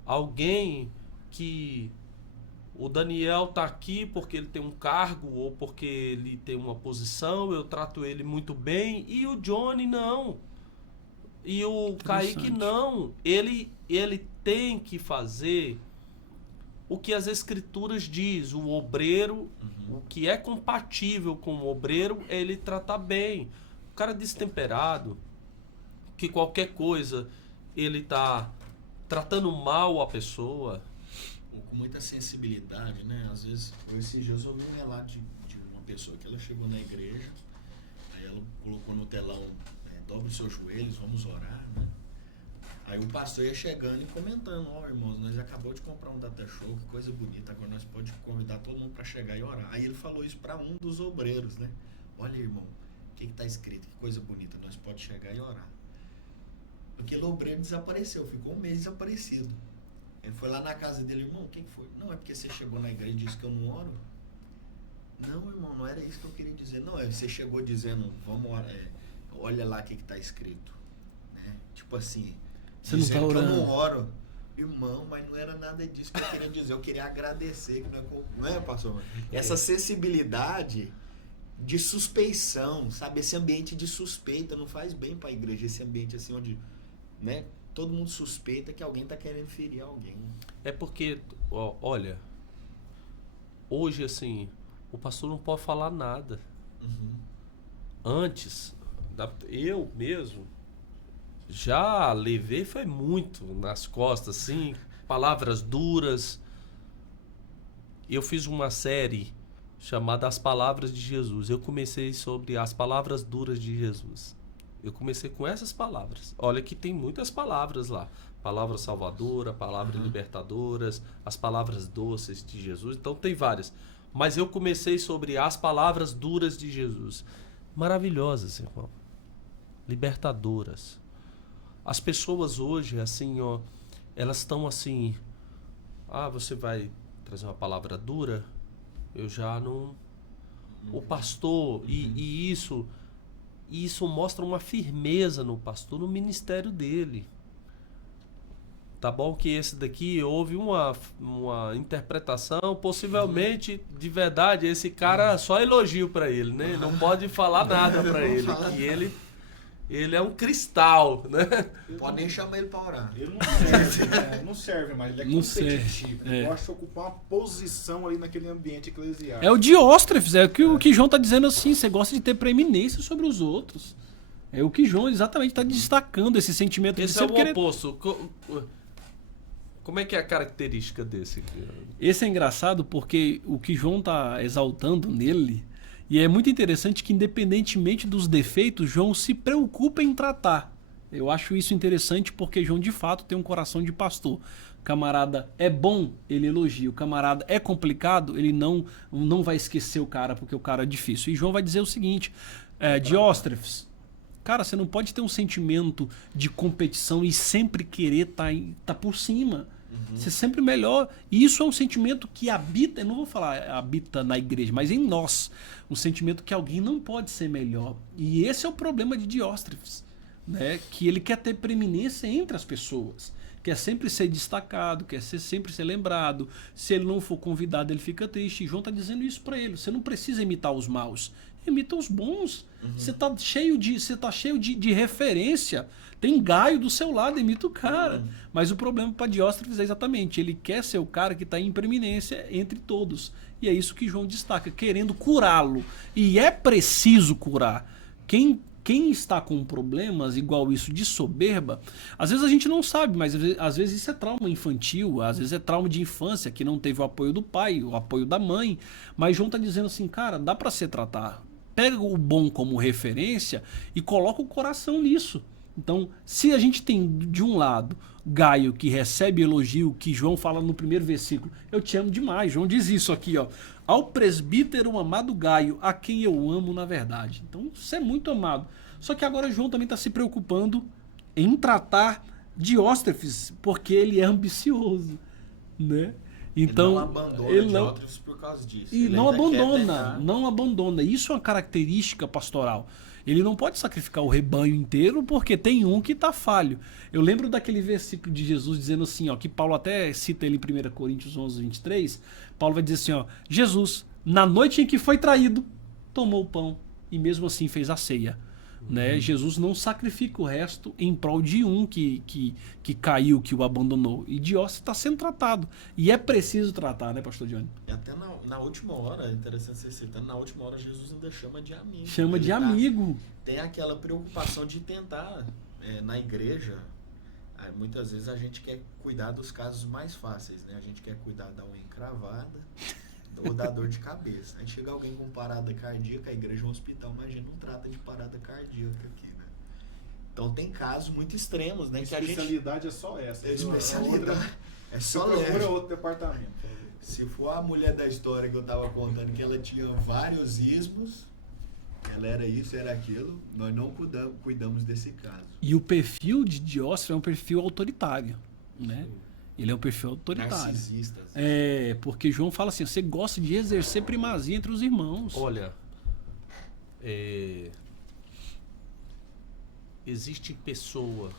alguém que o Daniel tá aqui porque ele tem um cargo ou porque ele tem uma posição, eu trato ele muito bem, e o Johnny não. E o Kaique não. Ele tem que fazer o que as escrituras diz. O obreiro, o que é compatível com o obreiro, é ele tratar bem. O cara destemperado, que qualquer coisa ele tá tratando mal a pessoa. Com muita sensibilidade, né? Às vezes, esses dias eu ouvi um relato de uma pessoa que ela chegou na igreja, aí ela colocou no telão, dobre os seus joelhos, vamos orar, né? Aí o pastor ia chegando e comentando, irmãos, nós acabamos de comprar um data show, que coisa bonita, agora nós podemos convidar todo mundo para chegar e orar. Aí ele falou isso para um dos obreiros, né? Olha, irmão, o que está escrito? Que coisa bonita, nós podemos chegar e orar. Aquele obreiro desapareceu, ficou um mês desaparecido. Ele foi lá na casa dele, irmão, o que foi? Não, é porque você chegou na igreja e disse que eu não oro? Não, irmão, não era isso que eu queria dizer. Não, você chegou dizendo, vamos orar, olha lá o que está escrito. Né? Tipo assim, você não tá orando. Que eu não oro. Irmão, mas não era nada disso que eu queria dizer. Eu queria agradecer. Que não é, pastor? Essa sensibilidade de suspeição, sabe? Esse ambiente de suspeita não faz bem para a igreja. Esse ambiente assim onde, né? Todo mundo suspeita que alguém está querendo ferir alguém. É porque, olha, hoje assim, o pastor não pode falar nada. Antes, eu mesmo já levei, foi muito nas costas, assim, palavras duras. Eu fiz uma série chamada As Palavras de Jesus. Eu comecei sobre as palavras duras de Jesus. Eu comecei com essas palavras. Olha que tem muitas palavras lá. Palavra salvadora, palavra libertadoras, as palavras doces de Jesus. Então tem várias. Mas eu comecei sobre as palavras duras de Jesus. Maravilhosas, irmão. Libertadoras. As pessoas hoje, assim, elas estão assim... você vai trazer uma palavra dura? Eu já não... O pastor, e isso mostra uma firmeza no pastor, no ministério dele. Tá bom que esse daqui houve uma interpretação, possivelmente, de verdade, esse cara só elogio para ele, né? Não pode falar nada para ele, que ele é um cristal, né? Pode nem chamar ele pra orar. Ele não serve, né? Não serve, mas ele é Não serve, competitivo. Ele gosta de ocupar uma posição ali naquele ambiente eclesiástico. É o Dióstrefes, é o que João está dizendo assim, você gosta de ter preeminência sobre os outros. É o que João exatamente está destacando, esse sentimento de Esse é sempre o querer... oposto. Como é que é a característica desse? Esse é engraçado porque o que João está exaltando nele, e é muito interessante que independentemente dos defeitos, João se preocupa em tratar. Eu acho isso interessante porque João de fato tem um coração de pastor. O camarada é bom, ele elogia. O camarada é complicado, ele não vai esquecer o cara porque o cara é difícil. E João vai dizer o seguinte, Dióstrefes, cara, você não pode ter um sentimento de competição e sempre querer tá por cima. Ser sempre melhor. E isso é um sentimento que habita, eu não vou falar habita na igreja, mas em nós. Um sentimento que alguém não pode ser melhor. E esse é o problema de Dióstrefes, né? Que ele quer ter preeminência entre as pessoas. Quer sempre ser destacado, quer sempre ser lembrado. Se ele não for convidado, ele fica triste. E João está dizendo isso para ele. Você não precisa imitar os maus. Imita os bons. Você tá cheio de referência. Tem Gaio do seu lado, imita o cara. Mas o problema para Dióstrefes é exatamente, ele quer ser o cara que está em preeminência entre todos. E é isso que João destaca, querendo curá-lo. E é preciso curar. Quem está com problemas igual isso de soberba, às vezes a gente não sabe, mas às vezes isso é trauma infantil, às vezes é trauma de infância, que não teve o apoio do pai, o apoio da mãe. Mas João está dizendo assim, cara, dá para se tratar. Pega o bom como referência e coloca o coração nisso. Então, se a gente tem de um lado Gaio que recebe elogio, que João fala no primeiro versículo, eu te amo demais, João diz isso aqui, ó, ao presbítero amado Gaio, a quem eu amo na verdade. Então, você é muito amado. Só que agora João também está se preocupando em tratar Dióstrefes, porque ele é ambicioso, né? Então, ele não abandona Diótrefes por causa disso. E ele não ainda quer abandona, tentar. não abandona. Isso é uma característica pastoral. Ele não pode sacrificar o rebanho inteiro porque tem um que está falho. Eu lembro daquele versículo de Jesus dizendo assim, ó, que Paulo até cita ele em 1 Coríntios 11, 23. Paulo vai dizer assim, ó, Jesus, na noite em que foi traído, tomou o pão e mesmo assim fez a ceia. Né? Jesus não sacrifica o resto em prol de um que caiu, que o abandonou. E Dióstrefes está sendo tratado. E é preciso tratar, né, pastor Johnny? E até na última hora, é interessante você citando, na última hora Jesus ainda chama de amigo. Chama de amigo. Tem aquela preocupação de tentar, na igreja, muitas vezes a gente quer cuidar dos casos mais fáceis, né? A gente quer cuidar da unha encravada ou da dor de cabeça. Aí chega alguém com parada cardíaca, a igreja é um hospital, mas a gente não trata de parada cardíaca aqui, né? Então tem casos muito extremos, né? A que a gente... especialidade é só essa. A especialidade é só procura leve. outro departamento. Se for a mulher da história que eu tava contando, que ela tinha vários ismos, ela era isso, era aquilo, nós não cuidamos desse caso. E o perfil de Dióstrefes é um perfil autoritário, né? Ele é um perfil autoritário. Narcisistas. É, porque João fala assim, você gosta de exercer primazia entre os irmãos. Olha, existe pessoa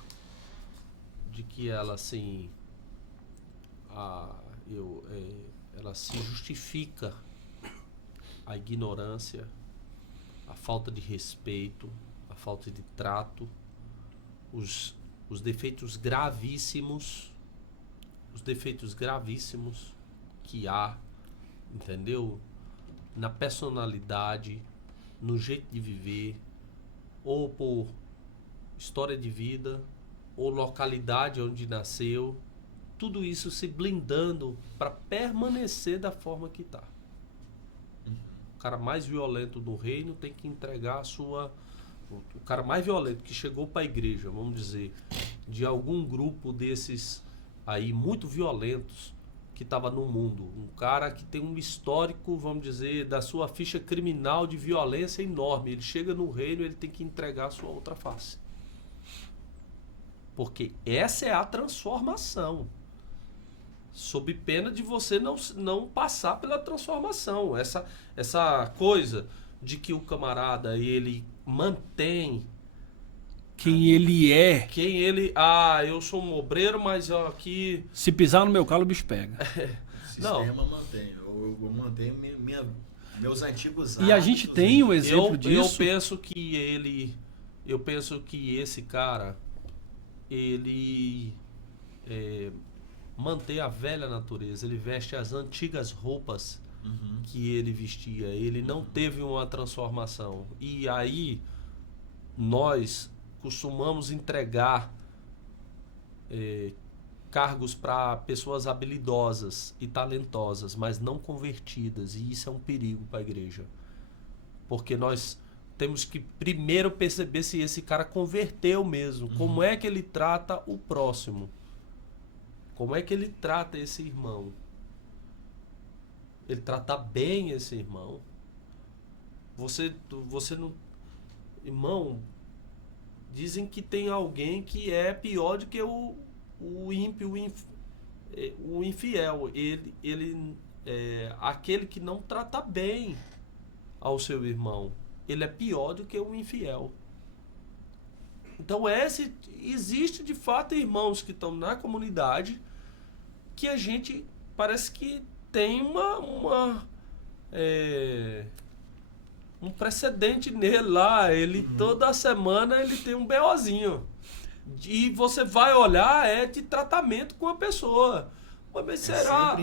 de que ela assim, ela se justifica a ignorância, a falta de respeito, a falta de trato, os defeitos gravíssimos que há, entendeu? Na personalidade, no jeito de viver, ou por história de vida, ou localidade onde nasceu, tudo isso se blindando para permanecer da forma que está. O cara mais violento do reino tem que entregar a sua... O cara mais violento que chegou para a igreja, vamos dizer, de algum grupo desses aí muito violentos que estava no mundo. Um cara que tem um histórico, vamos dizer, da sua ficha criminal de violência enorme. Ele chega no reino, ele tem que entregar a sua outra face. Porque essa é a transformação. Sob pena de você não passar pela transformação. Essa coisa de que o camarada, ele mantém quem ele é. Eu sou um obreiro, mas aqui... Se pisar no meu calo, o bicho pega. O sistema mantém. Eu mantenho meus antigos hábitos. E a gente tem um exemplo disso. Eu penso que ele eu penso que esse cara, ele mantém a velha natureza, ele veste as antigas roupas que ele vestia, ele não teve uma transformação. E aí nós costumamos entregar cargos para pessoas habilidosas e talentosas, mas não convertidas, e isso é um perigo para a igreja, porque nós temos que primeiro perceber se esse cara converteu mesmo, como é que ele trata o próximo, como é que ele trata esse irmão, ele trata bem esse irmão. Você não... Irmão, dizem que tem alguém que é pior do que o ímpio, o infiel. Ele é aquele que não trata bem ao seu irmão. Ele é pior do que o infiel. Então existe de fato irmãos que estão na comunidade que a gente parece que tem um precedente nele lá. Ele toda semana ele tem um BOzinho. E você vai olhar, de tratamento com a pessoa. Mas será?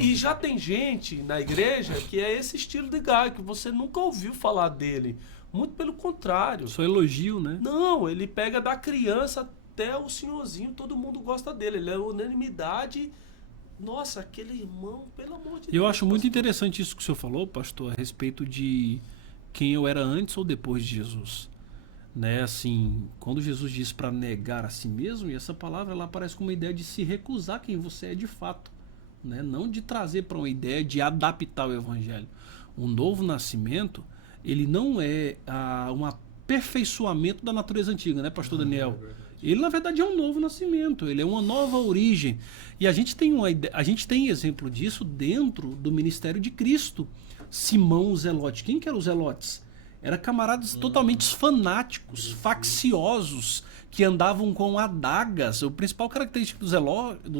E já tem gente na igreja que é esse estilo de gaio, que você nunca ouviu falar dele. Muito pelo contrário. Só elogio, né? Não, ele pega da criança até o senhorzinho, todo mundo gosta dele. Ele é unanimidade. Nossa, aquele irmão, pelo amor de Deus. Eu acho muito interessante isso que o senhor falou, pastor, a respeito de quem eu era antes ou depois de Jesus. Né, assim, quando Jesus diz para negar a si mesmo, e essa palavra ela aparece como uma ideia de se recusar quem você é de fato, né, não de trazer para uma ideia de adaptar o evangelho. Um novo nascimento, ele não é um aperfeiçoamento da natureza antiga, né, pastor Daniel? Ele na verdade é um novo nascimento, ele é uma nova origem. E a gente tem exemplo disso dentro do ministério de Cristo. Simão o Zelote. Quem que eram os Zelotes? Eram camaradas totalmente fanáticos, facciosos, que andavam com adagas. A principal característica dos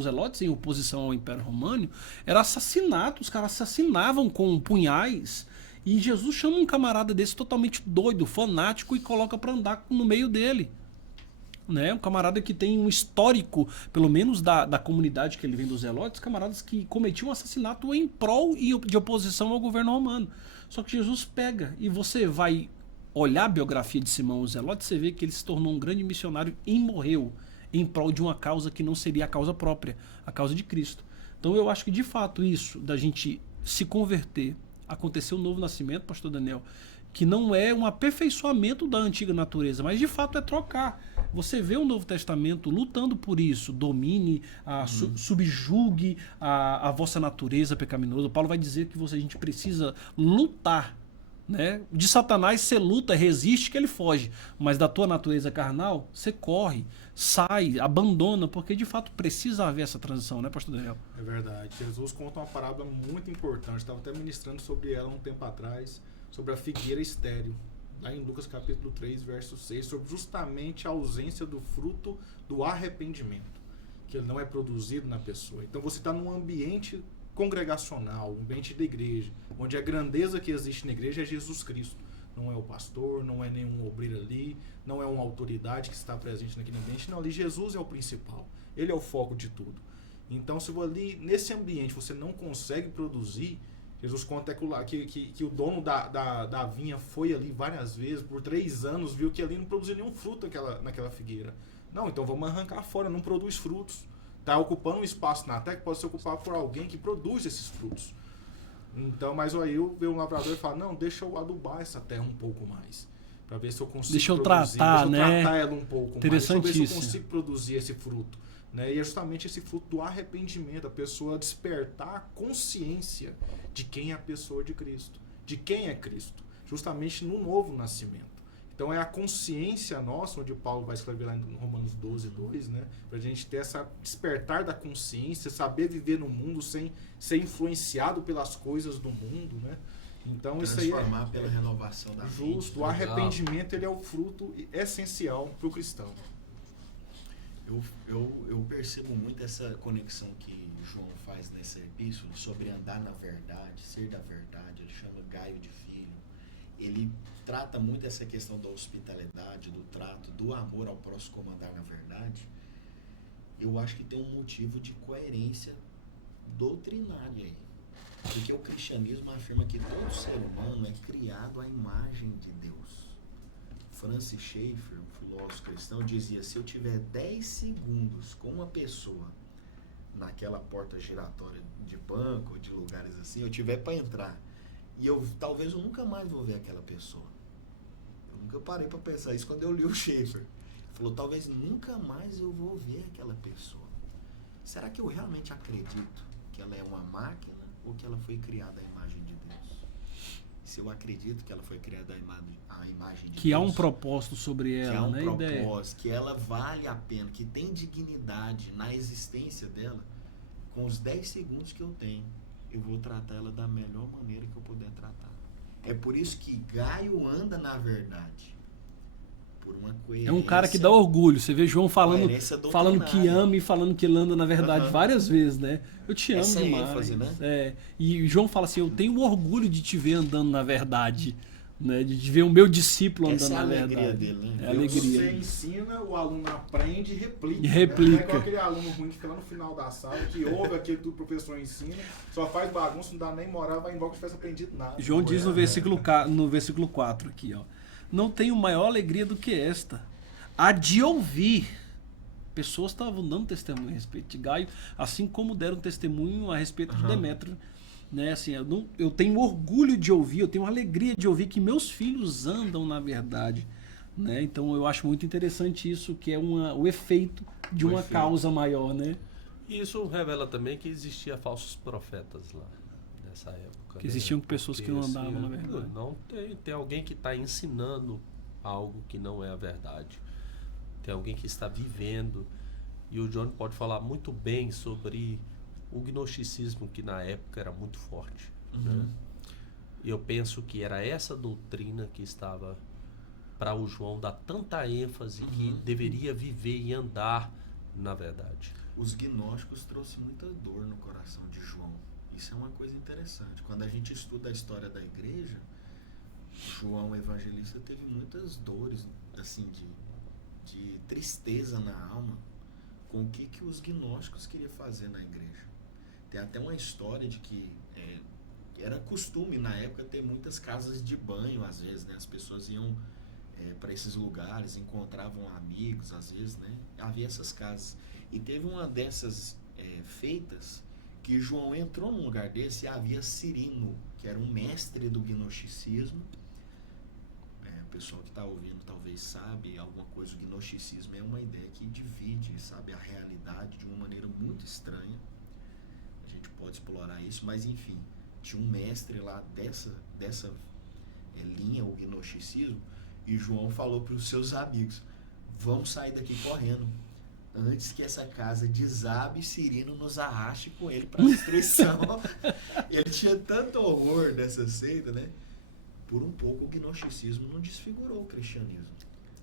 Zelotes, em oposição ao Império Romano, era assassinato. Os caras assassinavam com punhais. E Jesus chama um camarada desse totalmente doido, fanático, e coloca para andar no meio dele. Né? Um camarada que tem um histórico, pelo menos da comunidade que ele vem dos Zelotes, camaradas que cometiam assassinato em prol e de oposição ao governo romano. Só que Jesus pega, e você vai olhar a biografia de Simão o Zelote, você vê que ele se tornou um grande missionário e morreu em prol de uma causa que não seria a causa própria, a causa de Cristo. Então eu acho que de fato isso, da gente se converter, acontecer um novo nascimento, pastor Daniel, que não é um aperfeiçoamento da antiga natureza, mas de fato é trocar. Você vê o Novo Testamento lutando por isso, domine, subjugue a vossa natureza pecaminosa. Paulo vai dizer que a gente precisa lutar. Né? De Satanás você luta, resiste que ele foge, mas da tua natureza carnal você corre, sai, abandona, porque de fato precisa haver essa transição, né, pastor Daniel? É verdade. Jesus conta uma parábola muito importante, estava até ministrando sobre ela um tempo atrás, sobre a figueira estéril, lá em Lucas capítulo 3, verso 6, sobre justamente a ausência do fruto do arrependimento, que ele não é produzido na pessoa. Então você está num ambiente congregacional, um ambiente da igreja, onde a grandeza que existe na igreja é Jesus Cristo. Não é o pastor, não é nenhum obreiro ali, não é uma autoridade que está presente naquele ambiente. Não, ali Jesus é o principal. Ele é o foco de tudo. Então, se ali nesse ambiente você não consegue produzir, Jesus conta que o dono da vinha foi ali várias vezes, por 3 anos, viu que ali não produzia nenhum fruto naquela figueira. Não, então vamos arrancar fora, não produz frutos. Está ocupando um espaço na terra que pode ser ocupado por alguém que produz esses frutos. Então, mas aí veio um lavrador e fala, não, deixa eu adubar essa terra um pouco mais, para ver se eu consigo tratar ela um pouco mais, deixa eu ver se eu consigo produzir esse fruto. Né? E é justamente esse fruto do arrependimento, a pessoa despertar a consciência de quem é a pessoa de Cristo, de quem é Cristo, justamente no novo nascimento. Então é a consciência nossa, onde Paulo vai escrever lá em Romanos 12, 2, né? Para a gente ter essa despertar da consciência, saber viver no mundo sem ser influenciado pelas coisas do mundo, né? Então isso aí transformar pela renovação da mente. Justo, o arrependimento ele é o fruto essencial para o cristão. Eu percebo muito essa conexão que João faz nessa epístola sobre andar na verdade, ser da verdade. Ele chama Gaio de filho. ele trata muito essa questão da hospitalidade, do trato, do amor ao próximo como andar na verdade. Eu acho que tem um motivo de coerência doutrinária aí. Porque o cristianismo afirma que todo ser humano é criado à imagem de Deus. Francis Schaeffer, um filósofo cristão, dizia: se eu tiver 10 segundos com uma pessoa naquela porta giratória de banco, de lugares assim, eu tiver para entrar, e talvez eu nunca mais vou ver aquela pessoa. Eu nunca parei para pensar isso quando eu li o Schaeffer. Ele falou: talvez nunca mais eu vou ver aquela pessoa. Será que eu realmente acredito que ela é uma máquina ou que ela foi criada à imagem de Deus? Se eu acredito que ela foi criada à imagem de Deus, que há um propósito sobre ela, que há um né? propósito, que ela vale a pena, que tem dignidade na existência dela, com os 10 segundos que eu tenho, eu vou tratar ela da melhor maneira que eu puder tratar. É por isso que Gaio anda na verdade. Por uma coerência. É um cara que dá orgulho. Você vê João falando que ama ama e falando que ele anda na verdade várias vezes, né? Eu te amo essa demais. ênfase, né? É. E João fala assim: eu tenho orgulho de te ver andando na verdade, né? De ver o meu discípulo andando na verdade. Essa é a alegria dele, né? É a alegria. Você ensina, o aluno aprende e replica. Replica. Não é igual aquele aluno ruim que fica lá no final da sala, que ouve aquilo que o professor ensina, só faz bagunça, não dá nem moral, vai embora que não tivesse aprendido nada. João diz no versículo 4 aqui, ó: não tenho maior alegria do que esta, a de ouvir. Pessoas estavam dando testemunho a respeito de Gaio, assim como deram testemunho a respeito de Demétrio. Né? Assim, eu tenho orgulho de ouvir, eu tenho alegria de ouvir que meus filhos andam na verdade. Né? Então eu acho muito interessante isso, que é o efeito de uma causa maior. Né? E isso revela também que existia falsos profetas lá nessa época. Que existiam pessoas que não andavam na verdade. verdade. Não tem alguém que está ensinando algo que não é a verdade. Tem alguém que está vivendo. E o John pode falar muito bem sobre o gnosticismo, que na época era muito forte. Né? E eu penso que era essa doutrina que estava para o João dar tanta ênfase que deveria viver e andar na verdade. Os gnósticos trouxeram muita dor no coração de João. Isso é uma coisa interessante. Quando a gente estuda a história da igreja, João Evangelista teve muitas dores, assim, de tristeza na alma com o que os gnósticos queriam fazer na igreja. Tem até uma história de que era costume na época ter muitas casas de banho, às vezes, né? As pessoas iam para esses lugares, encontravam amigos, às vezes, né? Havia essas casas. E teve uma dessas feitas que João entrou num lugar desse e havia Cirino, que era um mestre do gnosticismo. O pessoal que está ouvindo talvez sabe alguma coisa. O gnosticismo é uma ideia que divide, sabe, a realidade de uma maneira muito estranha. A gente pode explorar isso, mas enfim, tinha um mestre lá dessa linha, o gnosticismo, e João falou para os seus amigos: vamos sair daqui correndo, antes que essa casa desabe e Cirino nos arraste com ele para a destruição. Ele tinha tanto horror dessa seita, né? Por um pouco o gnosticismo não desfigurou o cristianismo.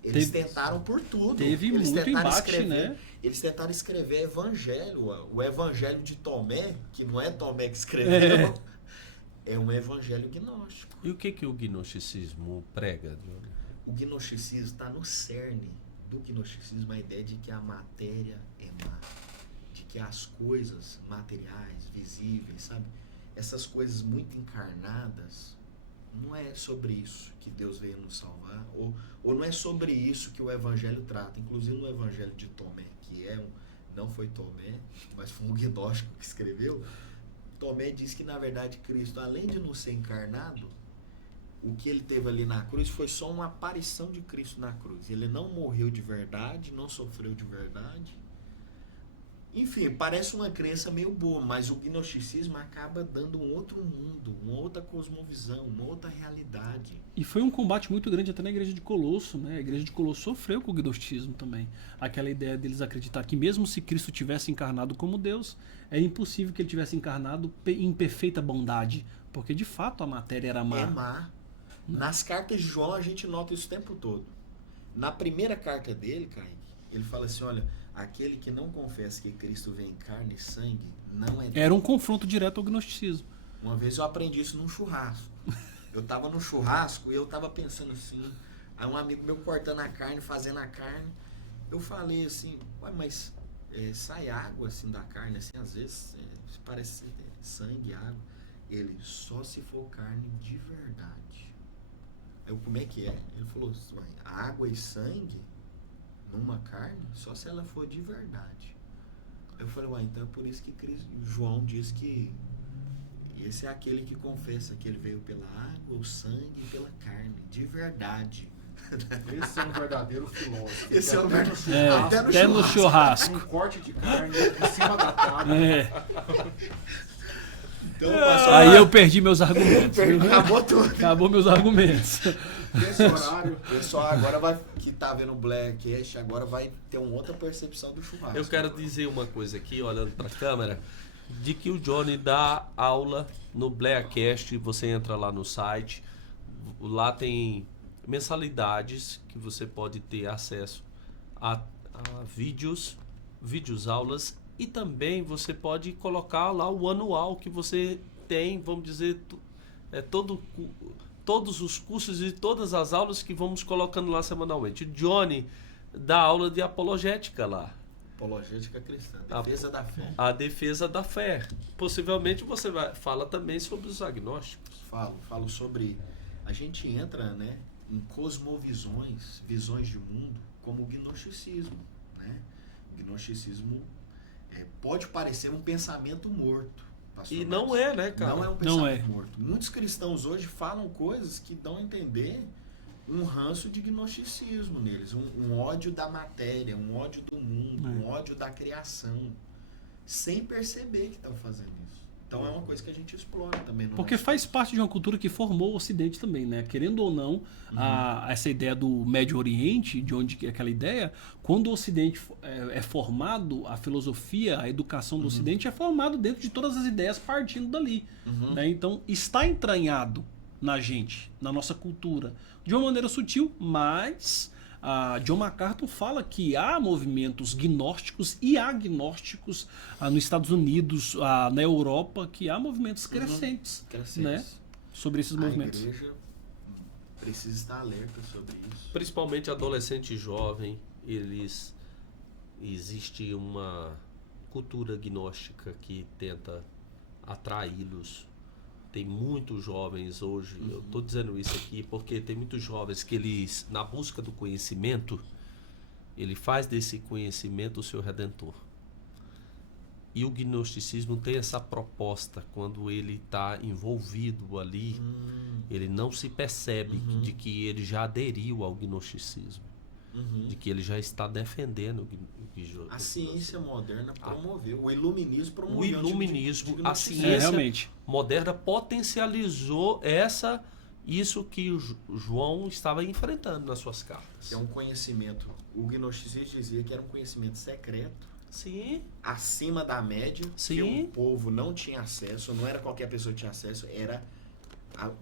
Eles tentaram por tudo. Teve muito embate, né? Eles tentaram escrever evangelho. O evangelho de Tomé, que não é Tomé que escreveu, é um evangelho gnóstico. E o que o gnosticismo prega? O gnosticismo está no cerne do gnosticismo, a ideia de que a matéria é má, de que as coisas materiais, visíveis, sabe? Essas coisas muito encarnadas, não é sobre isso que Deus veio nos salvar, ou não é sobre isso que o Evangelho trata. Inclusive no Evangelho de Tomé, que não foi Tomé, mas foi um gnóstico que escreveu, Tomé diz que na verdade Cristo, além de não ser encarnado, o que ele teve ali na cruz foi só uma aparição de Cristo na cruz. Ele não morreu de verdade, não sofreu de verdade. Enfim, parece uma crença meio boa, mas o gnosticismo acaba dando um outro mundo, uma outra cosmovisão, uma outra realidade. E foi um combate muito grande até na igreja de Colosso, né? A igreja de Colosso sofreu com o gnosticismo também. Aquela ideia deles acreditar que mesmo se Cristo tivesse encarnado como Deus, é impossível que ele tivesse encarnado em perfeita bondade, porque de fato a matéria era má. É má. Nas cartas de João a gente nota isso o tempo todo. Na primeira carta dele, Kaique, ele fala assim, olha, aquele que não confessa que Cristo vem em carne e sangue, não é Deus. Era um confronto direto ao gnosticismo. Uma vez eu aprendi isso num churrasco. Eu tava no churrasco e eu tava pensando assim, aí um amigo meu cortando a carne, fazendo a carne, eu falei assim, ué, mas sai água assim da carne, assim, às vezes parece sangue, água. Ele, só se for carne de verdade. Eu, como é que é? Ele falou, ué, água e sangue numa carne, só se ela for de verdade. Eu falei, ué, então é por isso que João diz que esse é aquele que confessa que ele veio pela água, o sangue e pela carne, de verdade. Esse é um verdadeiro filósofo. Esse é o até no churrasco. Um corte de carne em cima da tábua. Então, pastor, Aí eu perdi meus argumentos. acabou tudo. Acabou meus argumentos. Nesse horário. O pessoal agora que tá vendo o Blackcast, agora vai ter uma outra percepção do churrasco. Eu quero dizer uma coisa aqui, olhando para a câmera, de que o Johnny dá aula no Blackcast. Você entra lá no site, lá tem mensalidades que você pode ter acesso a vídeos, aulas, e também você pode colocar lá o anual que você tem, vamos dizer, todos os cursos e todas as aulas que vamos colocando lá semanalmente. O Johnny dá aula de apologética lá. Apologética cristã, defesa da fé. A defesa da fé. Possivelmente você fala também sobre os agnósticos. Falo sobre... A gente entra, né, em cosmovisões, visões de mundo, como o gnosticismo, né? O gnosticismo pode parecer um pensamento morto. E não é, né, cara? Não é um pensamento morto. Muitos cristãos hoje falam coisas que dão a entender um ranço de gnosticismo neles, um ódio da matéria, um ódio do mundo, um ódio da criação, sem perceber que estão fazendo isso. Então é uma coisa que a gente explora também. Porque faz parte de uma cultura que formou o Ocidente também, né? Querendo ou não, essa ideia do Médio Oriente, de onde é aquela ideia, quando o Ocidente é formado, a filosofia, a educação do Ocidente é formado dentro de todas as ideias partindo dali. Né? Então está entranhado na gente, na nossa cultura, de uma maneira sutil, mas... John MacArthur fala que há movimentos gnósticos e agnósticos nos Estados Unidos, na Europa, que há movimentos crescentes. Né, sobre esses movimentos. A igreja precisa estar alerta sobre isso. Principalmente adolescente e jovem, existe uma cultura gnóstica que tenta atraí-los. Tem muitos jovens hoje, eu estou dizendo isso aqui porque tem muitos jovens que eles, na busca do conhecimento, ele faz desse conhecimento o seu redentor. E o gnosticismo tem essa proposta, quando ele está envolvido ali, ele não se percebe de que ele já aderiu ao gnosticismo, de que ele já está defendendo a ciência moderna promoveu, o iluminismo promoveu. O iluminismo, a ciência moderna potencializou isso que o João estava enfrentando nas suas cartas. É um conhecimento, o gnosticismo dizia que era um conhecimento secreto, acima da média, que o povo não tinha acesso, não era qualquer pessoa que tinha acesso, era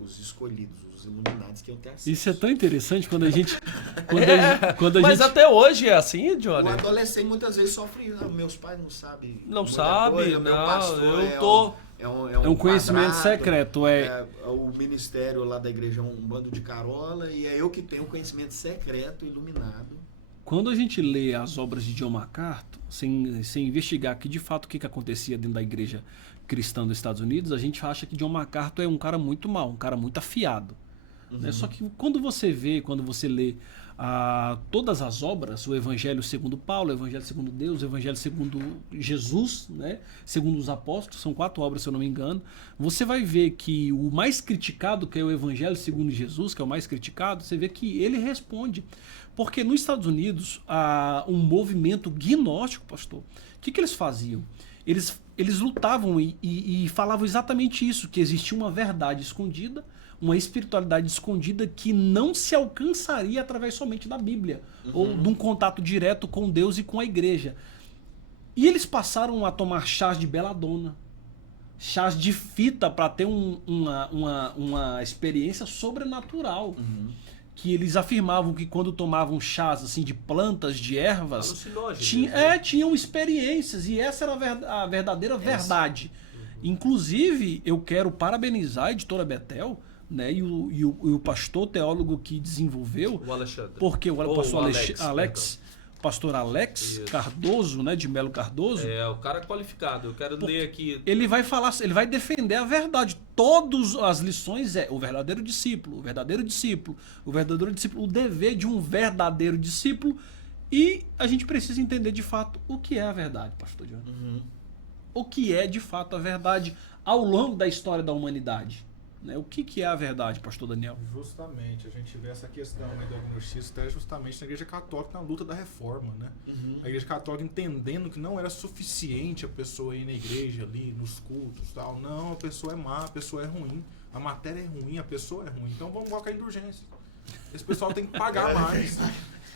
os escolhidos, os iluminados que iam ter acesso. Isso é tão interessante quando a gente... Mas até hoje é assim, Johnny? O adolescente muitas vezes sofre, meus pais não sabem. Não sabe, meu pastor é um conhecimento secreto. O ministério lá da igreja é um bando de carola e é eu que tenho um conhecimento secreto, iluminado. Quando a gente lê as obras de John MacArthur, sem investigar que de fato o que acontecia dentro da igreja cristã dos Estados Unidos, a gente acha que John MacArthur é um cara muito mau, um cara muito afiado. Né? Só que quando você lê todas as obras, o Evangelho segundo Paulo, o Evangelho segundo Deus, o Evangelho segundo Jesus, né? Segundo os apóstolos, são 4 obras se eu não me engano, você vai ver que o mais criticado, que é o Evangelho segundo Jesus, que é o mais criticado, você vê que ele responde. Porque nos Estados Unidos, um movimento gnóstico, pastor, o que eles faziam? Eles lutavam e falavam exatamente isso, que existia uma verdade escondida, uma espiritualidade escondida que não se alcançaria através somente da Bíblia, ou de um contato direto com Deus e com a igreja. E eles passaram a tomar chás de beladona, chás de fita para ter uma experiência sobrenatural. Que eles afirmavam que quando tomavam chás assim, de plantas, de ervas, tinham experiências, e essa era a verdadeira verdade. Inclusive, eu quero parabenizar a editora Betel, né? E o pastor teólogo que desenvolveu, O Alexandre. porque o pastor Alex, pastor Alex Isso. Cardoso, né, de Melo Cardoso, É, o cara é qualificado. Eu quero ler aqui. ele vai falar, ele vai defender a verdade. Todas as lições o verdadeiro discípulo, o verdadeiro discípulo, o verdadeiro discípulo, o dever de um verdadeiro discípulo. E a gente precisa entender de fato o que é a verdade, pastor John. O que é de fato a verdade ao longo da história da humanidade. Né? O que é a verdade, pastor Daniel? Justamente, a gente vê essa questão aí do agnosticismo até justamente na Igreja Católica, na luta da reforma, né? A Igreja Católica entendendo que não era suficiente a pessoa ir na igreja ali, nos cultos e tal. Não, a pessoa é má, a pessoa é ruim, a matéria é ruim, a pessoa é ruim. Então vamos colocar indulgência. Esse pessoal tem que pagar mais.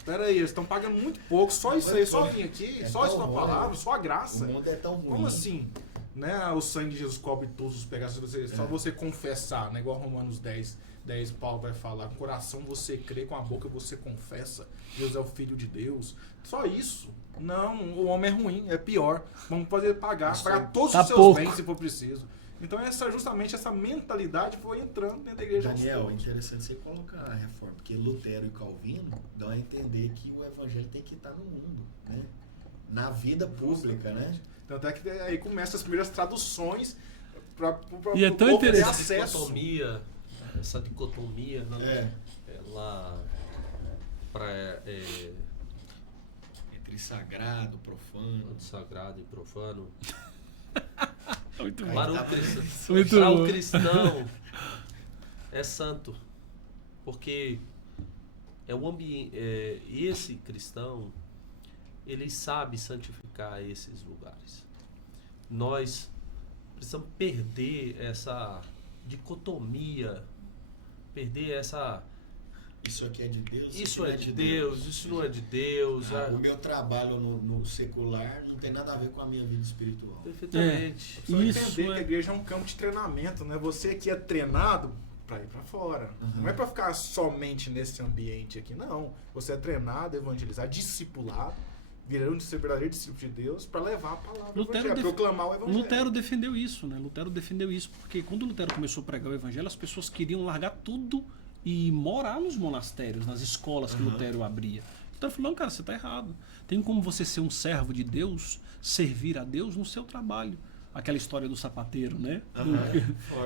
Pera aí, eles estão pagando muito pouco, só isso aí, só vir aqui, só isso na palavra, só a graça. O mundo é tão ruim. Como assim? Né? O sangue de Jesus cobre todos os pecados. Só você confessar, né? Igual Romanos 10, Paulo vai falar. Com o coração você crê, com a boca você confessa. Deus é o Filho de Deus. Só isso. Não, o homem é ruim, é pior. Vamos fazer pagar todos os seus bens se for preciso. Então justamente essa mentalidade foi entrando dentro da igreja. Daniel, é interessante você colocar a reforma, porque Lutero e Calvino dão a entender que o evangelho tem que estar no mundo, né? Na vida pública, né? Tanto é que aí começam as primeiras traduções para E é tão interessante. acesso. Essa dicotomia, né? Ela Entre sagrado, profano. sagrado e profano. Muito Para tá o cristão é santo, porque é o ambiente. Esse cristão ele sabe santificar esses lugares. Nós precisamos perder essa dicotomia, perder essa. Isso aqui é de Deus. Isso é de Deus, isso não é de Deus. O meu trabalho no secular não tem nada a ver com a minha vida espiritual. Perfeitamente. Só entender que a igreja é um campo de treinamento, né? Você aqui é treinado para ir para fora. Não é para ficar somente nesse ambiente aqui, não. Você é treinado, evangelizado, discipulado, virando um verdadeiro discípulo de Deus para levar a palavra do evangelho, proclamar o evangelho. Lutero defendeu isso, né? Lutero defendeu isso porque quando Lutero começou a pregar o evangelho, as pessoas queriam largar tudo e morar nos monastérios, nas escolas que Lutero abria. Então ele falou, não, cara, você está errado. Tem como você ser um servo de Deus, servir a Deus no seu trabalho. Aquela história do sapateiro, né?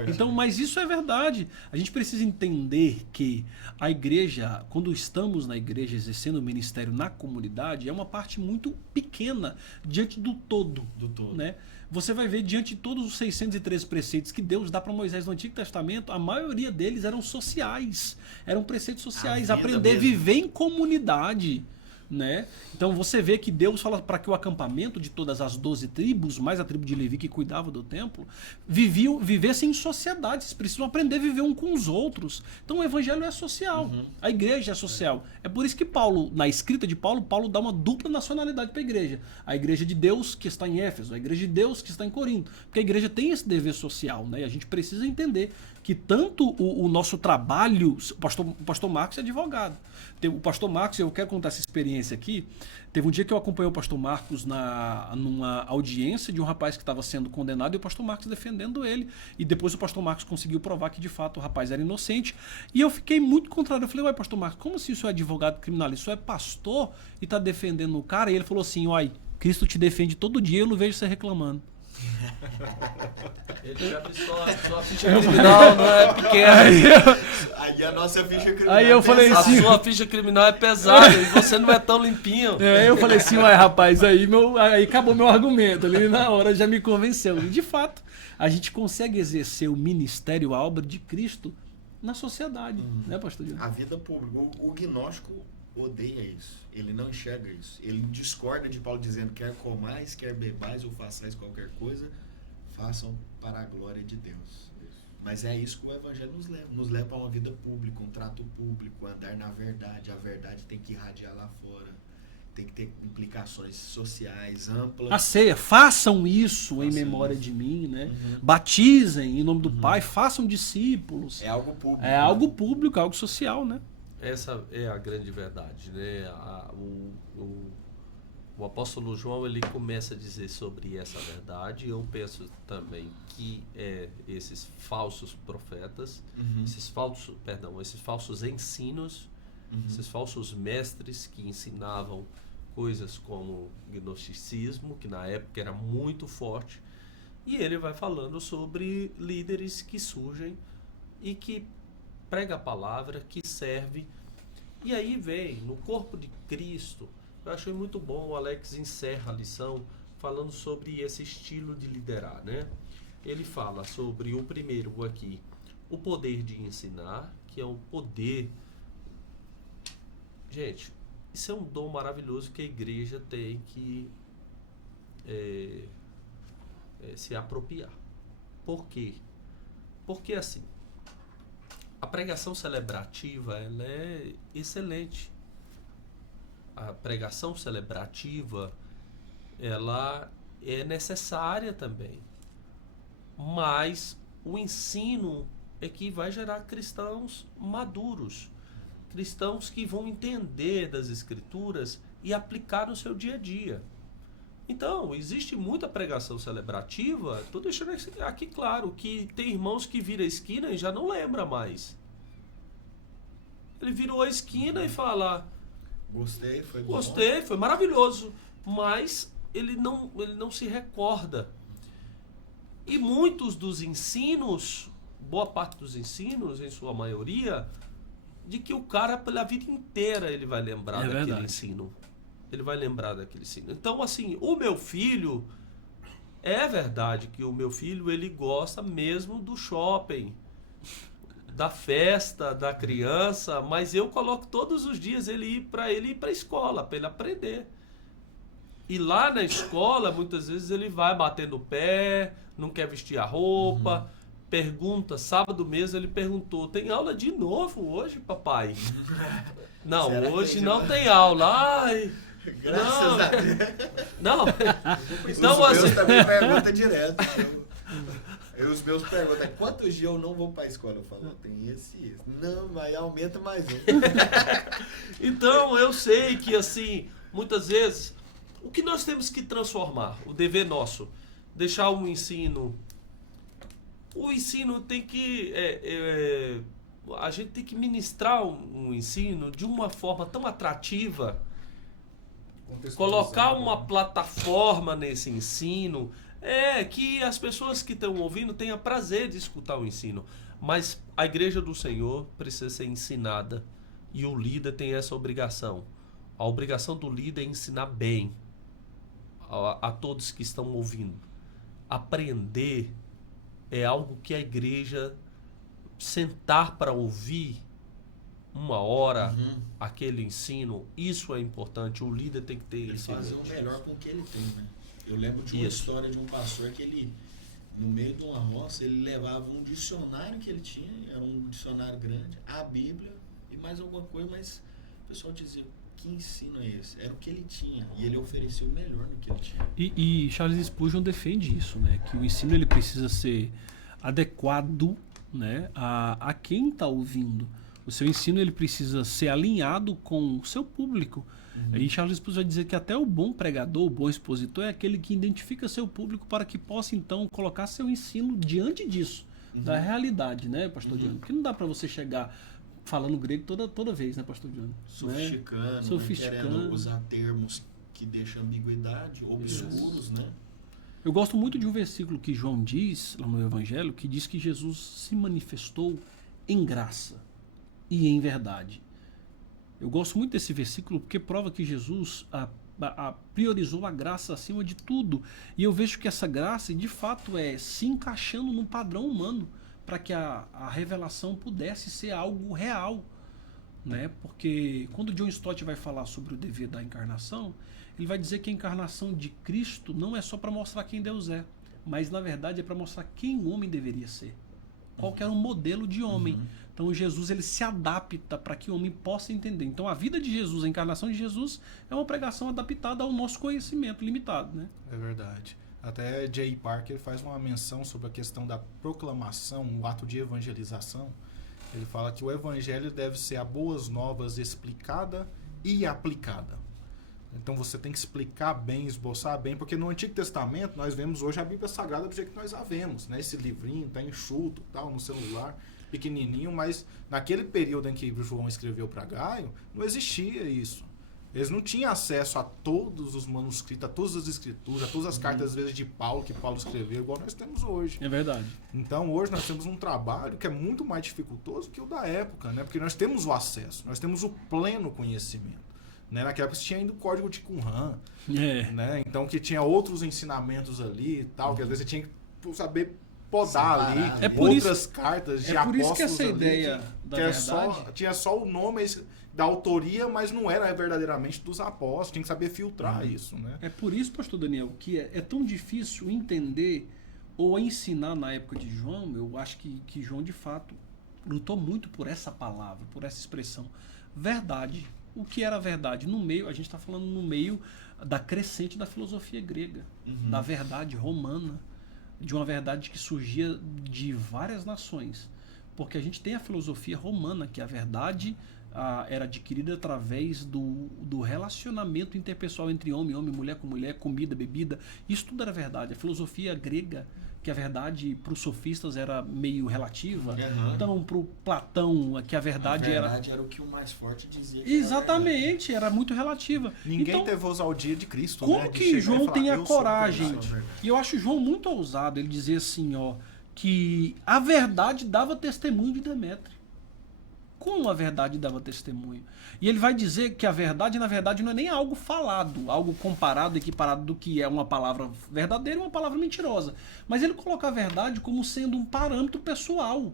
Então, mas isso é verdade. A gente precisa entender que a igreja, quando estamos na igreja exercendo o ministério na comunidade, é uma parte muito pequena diante do todo. Né? Você vai ver diante de todos os 613 preceitos que Deus dá para Moisés no Antigo Testamento, a maioria deles eram sociais. Eram preceitos sociais. Aprender a viver em comunidade. Né? Então você vê que Deus fala para que o acampamento de todas as 12 tribos, mais a tribo de Levi que cuidava do templo, vivessem em sociedade. Eles precisam aprender a viver um com os outros. Então o evangelho é social, a igreja é social. É por isso que Paulo, na escrita de Paulo dá uma dupla nacionalidade para a igreja. A igreja de Deus que está em Éfeso, a igreja de Deus que está em Corinto. Porque a igreja tem esse dever social, né? E a gente precisa entender que tanto o nosso trabalho, o pastor Marcos é advogado. O pastor Marcos, eu quero contar essa experiência aqui. Teve um dia que eu acompanhei o pastor Marcos numa audiência de um rapaz que estava sendo condenado e o pastor Marcos defendendo ele. E depois o pastor Marcos conseguiu provar que de fato o rapaz era inocente. E eu fiquei muito contrário. Eu falei, uai, pastor Marcos, como assim isso é advogado criminalista? Isso é pastor e está defendendo o cara? E ele falou assim, uai, Cristo te defende todo dia, eu não vejo você reclamando. Ele já disse sua ficha criminal não é pequena. Aí a nossa ficha criminal aí eu falei A assim, sua ficha criminal é pesada e você não é tão limpinho. eu falei assim, uai, rapaz, aí acabou meu argumento. Ali na hora já me convenceu. E de fato, a gente consegue exercer o ministério, a obra de Cristo na sociedade, né, pastor Diogo? A vida pública. O gnóstico odeia isso. Ele não enxerga isso. Ele discorda de Paulo dizendo quer comais, quer bebais ou façais qualquer coisa, façam para a glória de Deus. Mas é isso que o evangelho nos leva. Nos leva a uma vida pública, um trato público, andar na verdade. A verdade tem que irradiar lá fora. Tem que ter implicações sociais amplas. A ceia, façam isso em memória de mim, né? Batizem em nome do Pai, façam discípulos. É algo público. É algo público, algo social, né? Essa é a grande verdade, né? O apóstolo João, ele começa a dizer sobre essa verdade. Eu penso também que esses falsos profetas, esses falsos ensinos, esses falsos mestres que ensinavam coisas como gnosticismo, que na época era muito forte, e ele vai falando sobre líderes que surgem e que prega a palavra, que serve. E aí vem, no corpo de Cristo, eu achei muito bom, o Alex encerra a lição falando sobre esse estilo de liderar, né? Ele fala sobre o primeiro aqui, o poder de ensinar, que é o poder... Gente, isso é um dom maravilhoso que a igreja tem que se apropriar. Por quê? Porque assim, a pregação celebrativa, ela é excelente. A pregação celebrativa, ela é necessária também. Mas o ensino é que vai gerar cristãos maduros. Cristãos que vão entender das Escrituras e aplicar no seu dia a dia. Então, existe muita pregação celebrativa. Estou deixando aqui claro que tem irmãos que viram a esquina e já não lembra mais. Ele virou a esquina e fala... Gostei, foi bom. Gostei, foi maravilhoso. Mas ele não se recorda. E muitos dos ensinos, boa parte dos ensinos, em sua maioria... de que o cara, pela vida inteira, ele vai lembrar daquele ensino. Ele vai lembrar daquele ensino. Então, assim, o meu filho... É verdade que o meu filho, ele gosta mesmo do shopping, da festa, da criança, mas eu coloco todos os dias ele ir para a escola, para ele aprender. E lá na escola, muitas vezes, ele vai batendo o pé, não quer vestir a roupa... Pergunta, sábado mesmo ele perguntou, tem aula de novo hoje, papai? Não, será hoje não tem aula. Ai, graças a Deus. Não. Então, os meus também perguntam direto. Os meus perguntam, quantos dias eu não vou para a escola? Eu falo, tem esse. Não, mas aumenta mais um. Então, eu sei que, assim, muitas vezes, o que nós temos que transformar, o dever nosso, deixar um ensino... O ensino tem que... a gente tem que ministrar um ensino de uma forma tão atrativa, colocar uma plataforma nesse ensino, que as pessoas que estão ouvindo tenham prazer de escutar o ensino. Mas a igreja do Senhor precisa ser ensinada e o líder tem essa obrigação. A obrigação do líder é ensinar bem a todos que estão ouvindo. Aprender é algo que a igreja sentar para ouvir uma hora aquele ensino, isso é importante. O líder tem que ter ele isso. Fazer o melhor com o que ele tem, né? Eu lembro de uma história de um pastor que ele, no meio de uma roça, ele levava um dicionário que ele tinha, era um dicionário grande, a Bíblia e mais alguma coisa, mas o pessoal dizia, que ensino é esse? Era o que ele tinha. E ele oferecia o melhor do que ele tinha. E Charles Spurgeon defende isso, né? Que o ensino ele precisa ser adequado, né, a quem está ouvindo. O seu ensino ele precisa ser alinhado com o seu público. E Charles Spurgeon vai dizer que até o bom pregador, o bom expositor, é aquele que identifica seu público para que possa, então, colocar seu ensino diante disso, da realidade, né, pastor Diano? Porque não dá para você chegar... falando grego toda vez, né, pastor Diano? Sofisticando, querendo usar termos que deixam ambiguidade, obscuros, né? Eu gosto muito de um versículo que João diz, lá no Evangelho, que diz que Jesus se manifestou em graça e em verdade. Eu gosto muito desse versículo porque prova que Jesus priorizou a graça acima de tudo. E eu vejo que essa graça, de fato, se encaixando num padrão humano, para que a revelação pudesse ser algo real, né? Porque quando John Stott vai falar sobre o dever da encarnação, ele vai dizer que a encarnação de Cristo não é só para mostrar quem Deus é, mas na verdade é para mostrar quem o homem deveria ser, qual que era o modelo de homem. Então Jesus ele se adapta para que o homem possa entender. Então a vida de Jesus, a encarnação de Jesus é uma pregação adaptada ao nosso conhecimento limitado, né? É verdade. Até J. Parker faz uma menção sobre a questão da proclamação, o ato de evangelização. Ele fala que o evangelho deve ser a boas novas explicada e aplicada. Então você tem que explicar bem, esboçar bem, porque no Antigo Testamento nós vemos hoje a Bíblia Sagrada do jeito que nós a vemos, né? Esse livrinho tá enxuto, tal, no celular, pequenininho, mas naquele período em que João escreveu para Gaio, não existia isso. Eles não tinham acesso a todos os manuscritos, a todas as escrituras, a todas as cartas, às vezes, de Paulo, que Paulo escreveu, igual nós temos hoje. É verdade. Então, hoje nós temos um trabalho que é muito mais dificultoso que o da época, né? Porque nós temos o acesso, nós temos o pleno conhecimento. Né? Naquela época você tinha ainda o código de Qumran, né? Então que tinha outros ensinamentos ali e tal, que às vezes você tinha que saber podar ali, outras cartas de apóstolos. É por isso que essa ideia da verdade... tinha só o nome da autoria, mas não era verdadeiramente dos apóstolos, tinha que saber filtrar isso, né? É por isso, pastor Daniel, que é tão difícil entender ou ensinar na época de João. Eu acho que João, de fato, lutou muito por essa palavra, por essa expressão. Verdade. O que era verdade? No meio, a gente está falando no meio da crescente da filosofia grega, da verdade romana, de uma verdade que surgia de várias nações. Porque a gente tem a filosofia romana, que a verdade era adquirida através do relacionamento interpessoal entre homem, mulher com mulher, comida, bebida. Isso tudo era verdade. A filosofia grega, que a verdade para os sofistas era meio relativa. Então, para o Platão, que a verdade era o que o mais forte dizia. Exatamente, era muito relativa. Ninguém então, teve ousadia de Cristo. Como né? que João falar, tem a "Eu sou coragem?" verdade." E eu acho João muito ousado ele dizer assim, ó, que a verdade dava testemunho de Demétrio. Como a verdade dava testemunho? E ele vai dizer que a verdade, na verdade, não é nem algo falado, algo comparado, equiparado do que é uma palavra verdadeira e uma palavra mentirosa. Mas ele coloca a verdade como sendo um parâmetro pessoal.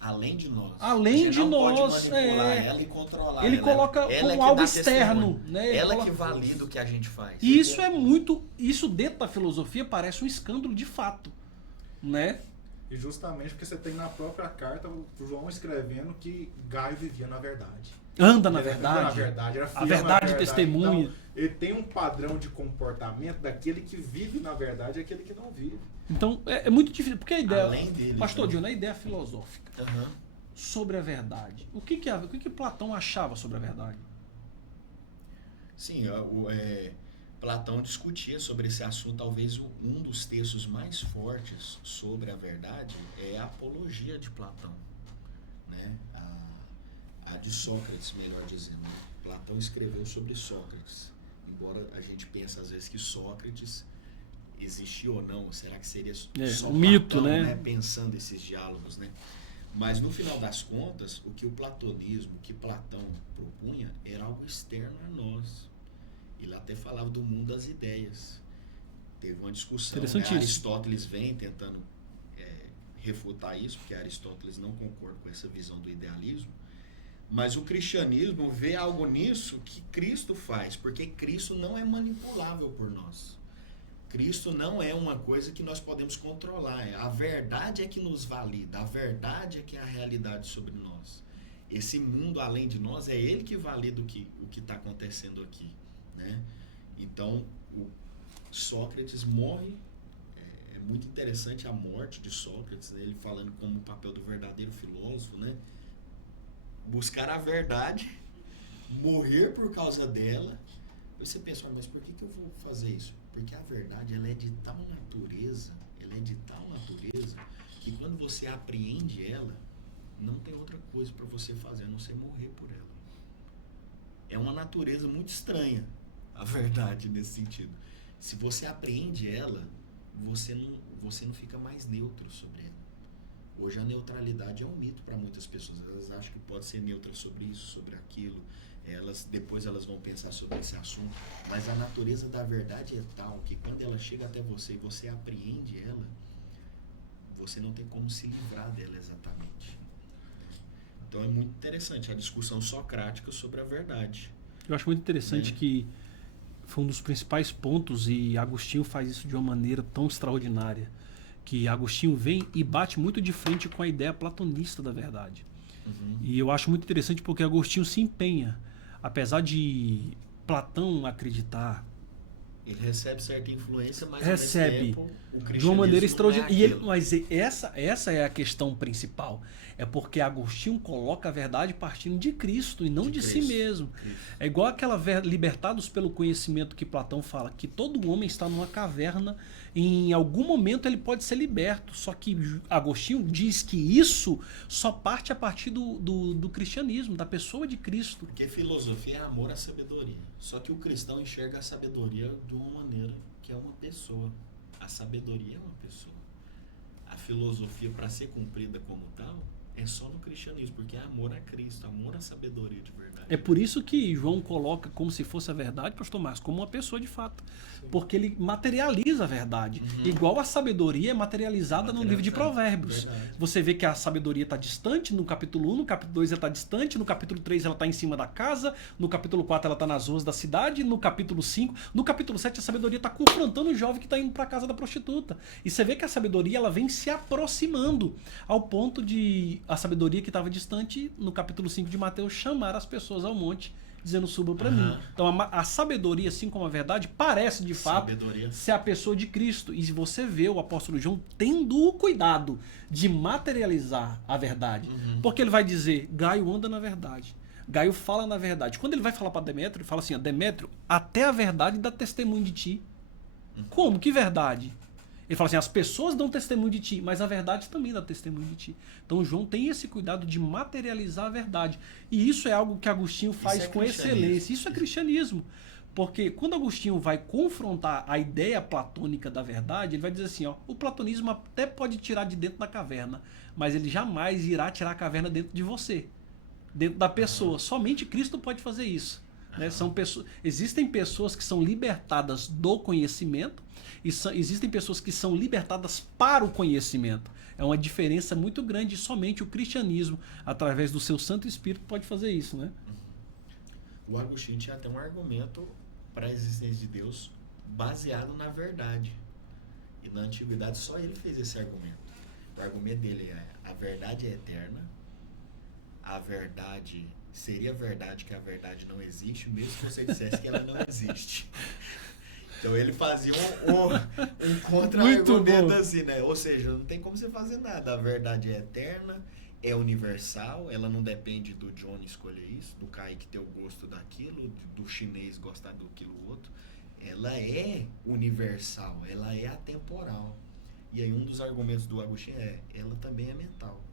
Além de nós. Além de nós, ela e controlar. Ele coloca como algo externo. Né? Ela que valida o que a gente faz. E isso é muito... Isso dentro da filosofia parece um escândalo de fato. Né? E justamente porque você tem na própria carta o João escrevendo que Gaio vivia na verdade. Anda na Ele verdade. na verdade, era fiel A verdade na testemunha. Então, ele tem um padrão de comportamento daquele que vive na verdade e aquele que não vive. Então, é muito difícil. Porque a ideia... Além dele, Pastor Diogo, a ideia filosófica sobre a verdade. O que Platão achava sobre a verdade? Sim, Platão discutia sobre esse assunto. Talvez um dos textos mais fortes sobre a verdade é a Apologia de Platão, né? A de Sócrates, melhor dizendo. Platão escreveu sobre Sócrates. Embora a gente pense às vezes que Sócrates existiu ou não, será que seria só um Platão, mito, né? Pensando esses diálogos, né? Mas no final das contas, o que o platonismo, o que Platão propunha era algo externo a nós. Ele até falava do mundo das ideias. Teve uma discussão, né? Aristóteles vem tentando refutar isso, porque Aristóteles não concorda com essa visão do idealismo, mas o cristianismo vê algo nisso que Cristo faz, porque Cristo não é manipulável por nós. Cristo não é uma coisa que nós podemos controlar. A verdade é que nos valida, a verdade é que é a realidade sobre nós. Esse mundo além de nós, é ele que valida o que está acontecendo aqui. Né? Então, o Sócrates morre. É muito interessante a morte de Sócrates, né? Ele falando como o papel do verdadeiro filósofo, né? Buscar a verdade, morrer por causa dela. Você pensa, mas por que eu vou fazer isso? Porque a verdade ela é de tal natureza, que quando você apreende ela, não tem outra coisa para você fazer a não ser morrer por ela. É uma natureza muito estranha, a verdade, nesse sentido. Se você apreende ela, você não fica mais neutro sobre ela. Hoje a neutralidade é um mito para muitas pessoas. Elas acham que pode ser neutra sobre isso, sobre aquilo. Depois elas vão pensar sobre esse assunto. Mas a natureza da verdade é tal que quando ela chega até você e você apreende ela, você não tem como se livrar dela exatamente. Então é muito interessante a discussão socrática sobre a verdade. Eu acho muito interessante que foi um dos principais pontos, e Agostinho faz isso de uma maneira tão extraordinária, que Agostinho vem e bate muito de frente com a ideia platonista da verdade. E eu acho muito interessante porque Agostinho se empenha, apesar de Platão acreditar Ele recebe certa influência, mas Recebe ao mesmo tempo, o cristianismo de uma maneira não extraordinária. é Mas essa é a questão principal. É porque Agostinho coloca a verdade partindo de Cristo e não de si Cristo. mesmo. Isso. É igual aquela libertados pelo conhecimento que Platão fala, que todo homem está numa caverna e em algum momento ele pode ser liberto. Só que Agostinho diz que isso só parte a partir do cristianismo, da pessoa de Cristo. Porque filosofia é amor à sabedoria. Só que o cristão enxerga a sabedoria de uma maneira que é uma pessoa. A sabedoria é uma pessoa. A filosofia, para ser cumprida como tal, é só no cristianismo, porque é amor a Cristo, amor à sabedoria de verdade. É por isso que João coloca como se fosse a verdade, pastor Márcio, como uma pessoa de fato. Porque ele materializa a verdade. Igual a sabedoria é materializada no livro de Provérbios. Verdade. Você vê que a sabedoria está distante no capítulo 1, no capítulo 2 ela está distante, no capítulo 3 ela está em cima da casa, no capítulo 4 ela está nas ruas da cidade, no capítulo 5, no capítulo 7 a sabedoria está confrontando o jovem que está indo para a casa da prostituta. E você vê que a sabedoria ela vem se aproximando ao ponto de a sabedoria que estava distante, no capítulo 5 de Mateus, chamar as pessoas ao monte, dizendo suba para mim. Então a sabedoria, assim como a verdade, parece de fato ser a pessoa de Cristo. E você vê o apóstolo João tendo o cuidado de materializar a verdade. Porque ele vai dizer, Gaio anda na verdade. Gaio fala na verdade. Quando ele vai falar para Demétrio, ele fala assim, Demétrio, até a verdade dá testemunho de ti. Como? Que verdade? Ele fala assim, as pessoas dão testemunho de ti, mas a verdade também dá testemunho de ti. Então João tem esse cuidado de materializar a verdade. E isso é algo que Agostinho faz com excelência. Isso é cristianismo. Porque quando Agostinho vai confrontar a ideia platônica da verdade, ele vai dizer assim, ó, o platonismo até pode tirar de dentro da caverna, mas ele jamais irá tirar a caverna dentro de você, dentro da pessoa. Somente Cristo pode fazer isso. Né? Existem pessoas que são libertadas do conhecimento, e existem pessoas que são libertadas para o conhecimento. É uma diferença muito grande e somente o cristianismo, através do seu Santo Espírito, pode fazer isso. Né? O Agostinho tinha até um argumento para a existência de Deus baseado na verdade. E na antiguidade só ele fez esse argumento. O argumento dele é: a verdade é eterna, a verdade seria verdade que a verdade não existe, mesmo que você dissesse que ela não existe. Então ele fazia um contra-argumento assim, né? Ou seja, não tem como você fazer nada. A verdade é eterna, é universal, ela não depende do Johnny escolher isso, do Kaique ter o gosto daquilo, do chinês gostar daquilo outro. Ela é universal, ela é atemporal. E aí um dos argumentos do Agostinho ela também é mental.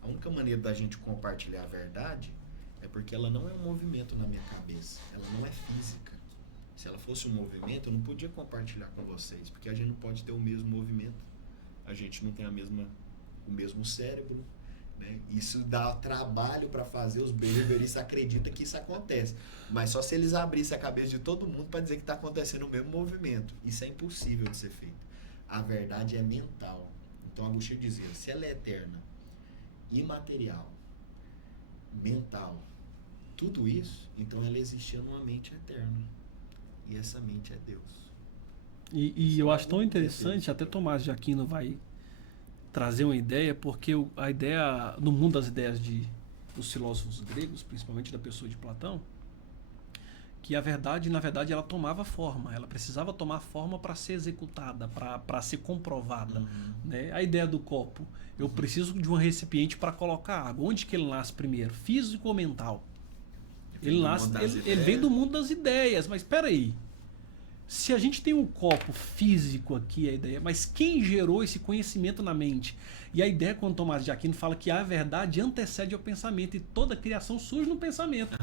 A única maneira da gente compartilhar a verdade é porque ela não é um movimento na minha cabeça, ela não é física. Se ela fosse um movimento, eu não podia compartilhar com vocês, porque a gente não pode ter o mesmo movimento, a gente não tem o mesmo cérebro, né? Isso dá trabalho para fazer, os berberistas acreditam que isso acontece, mas só se eles abrissem a cabeça de todo mundo para dizer que está acontecendo o mesmo movimento. Isso é impossível de ser feito. A verdade é mental. Então Agostinho dizia, se ela é eterna, imaterial, mental, tudo isso, então ela existia numa mente eterna. E essa mente é Deus. E eu acho tão interessante, até Tomás de Aquino vai trazer uma ideia, porque a ideia, no mundo das ideias dos filósofos gregos, principalmente da pessoa de Platão, que a verdade, na verdade, ela tomava forma, ela precisava tomar forma para ser executada, para ser comprovada. Né? A ideia do copo, eu preciso de um recipiente para colocar água. Onde que ele nasce primeiro? Físico ou mental? Ele vem do mundo das ideias, mas espera aí. Se a gente tem um copo físico aqui, a ideia, mas quem gerou esse conhecimento na mente? E a ideia, quando Tomás de Aquino fala que a verdade antecede ao pensamento e toda a criação surge no pensamento.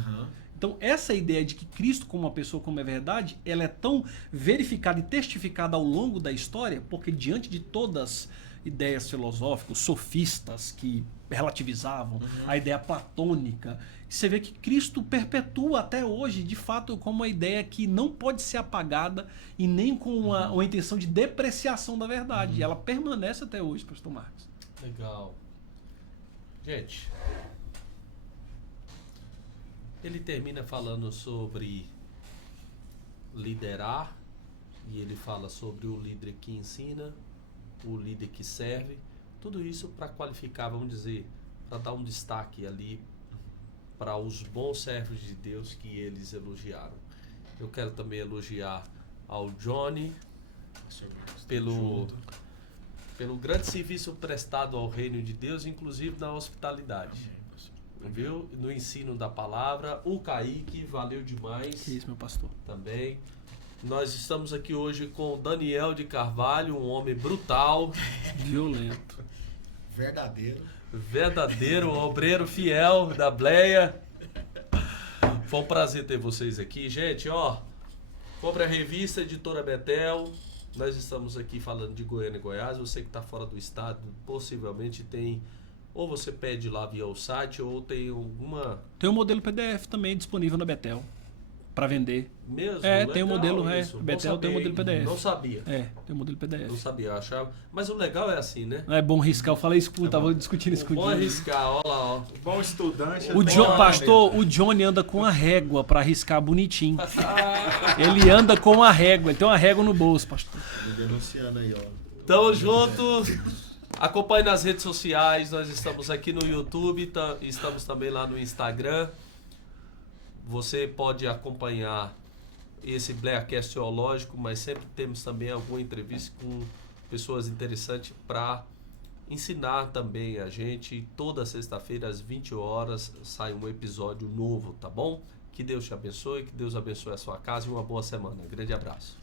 Então, essa ideia de que Cristo, como uma pessoa, como é verdade, ela é tão verificada e testificada ao longo da história, porque diante de todas ideias filosóficas, sofistas que relativizavam, a ideia platônica, você vê que Cristo perpetua até hoje, de fato, como uma ideia que não pode ser apagada e nem com uma intenção de depreciação da verdade. E ela permanece até hoje, pastor Marcos. Legal. Gente, ele termina falando sobre liderar, e ele fala sobre o líder que ensina, o líder que serve, tudo isso para qualificar, vamos dizer, para dar um destaque ali para os bons servos de Deus que eles elogiaram. Eu quero também elogiar ao Johnny Pastor Marcos, pelo junto. grande serviço prestado ao reino de Deus, inclusive na hospitalidade. Amém, pastor. Viu? No ensino da palavra. O Kaique, valeu demais. Que isso, meu pastor. Também. Nós estamos aqui hoje com o Daniel de Carvalho, um homem brutal, Violento. Verdadeiro. obreiro fiel da Bleia. Foi um prazer ter vocês aqui. Gente, ó, compre a revista Editora Betel. Nós estamos aqui falando de Goiânia e Goiás. Você que está fora do estado, possivelmente tem... Ou você pede lá via o site, ou tem alguma... Tem um modelo PDF também disponível na Betel para vender. Mesmo? Tem um modelo, isso. Bom Betel tem um saber, modelo PDF. Não sabia. Tem um modelo Não PDF. sabia, eu achava. Mas o legal é assim, né? Não é bom riscar, eu falei isso, tava discutindo isso com o Bom Johnny. arriscar, ó lá, ó. Bom estudante. O pastor, o Johnny anda com a régua para riscar bonitinho. Ele anda com a régua, ele tem uma régua no bolso, pastor. Me denunciando aí, ó. Tamo junto. Acompanhe nas redes sociais. Nós estamos aqui no YouTube, estamos também lá no Instagram. Você pode acompanhar esse Bleacast Teológico, mas sempre temos também alguma entrevista com pessoas interessantes para ensinar também a gente. Toda sexta-feira às 20 horas sai um episódio novo, tá bom? Que Deus te abençoe, que Deus abençoe a sua casa e uma boa semana. Grande abraço.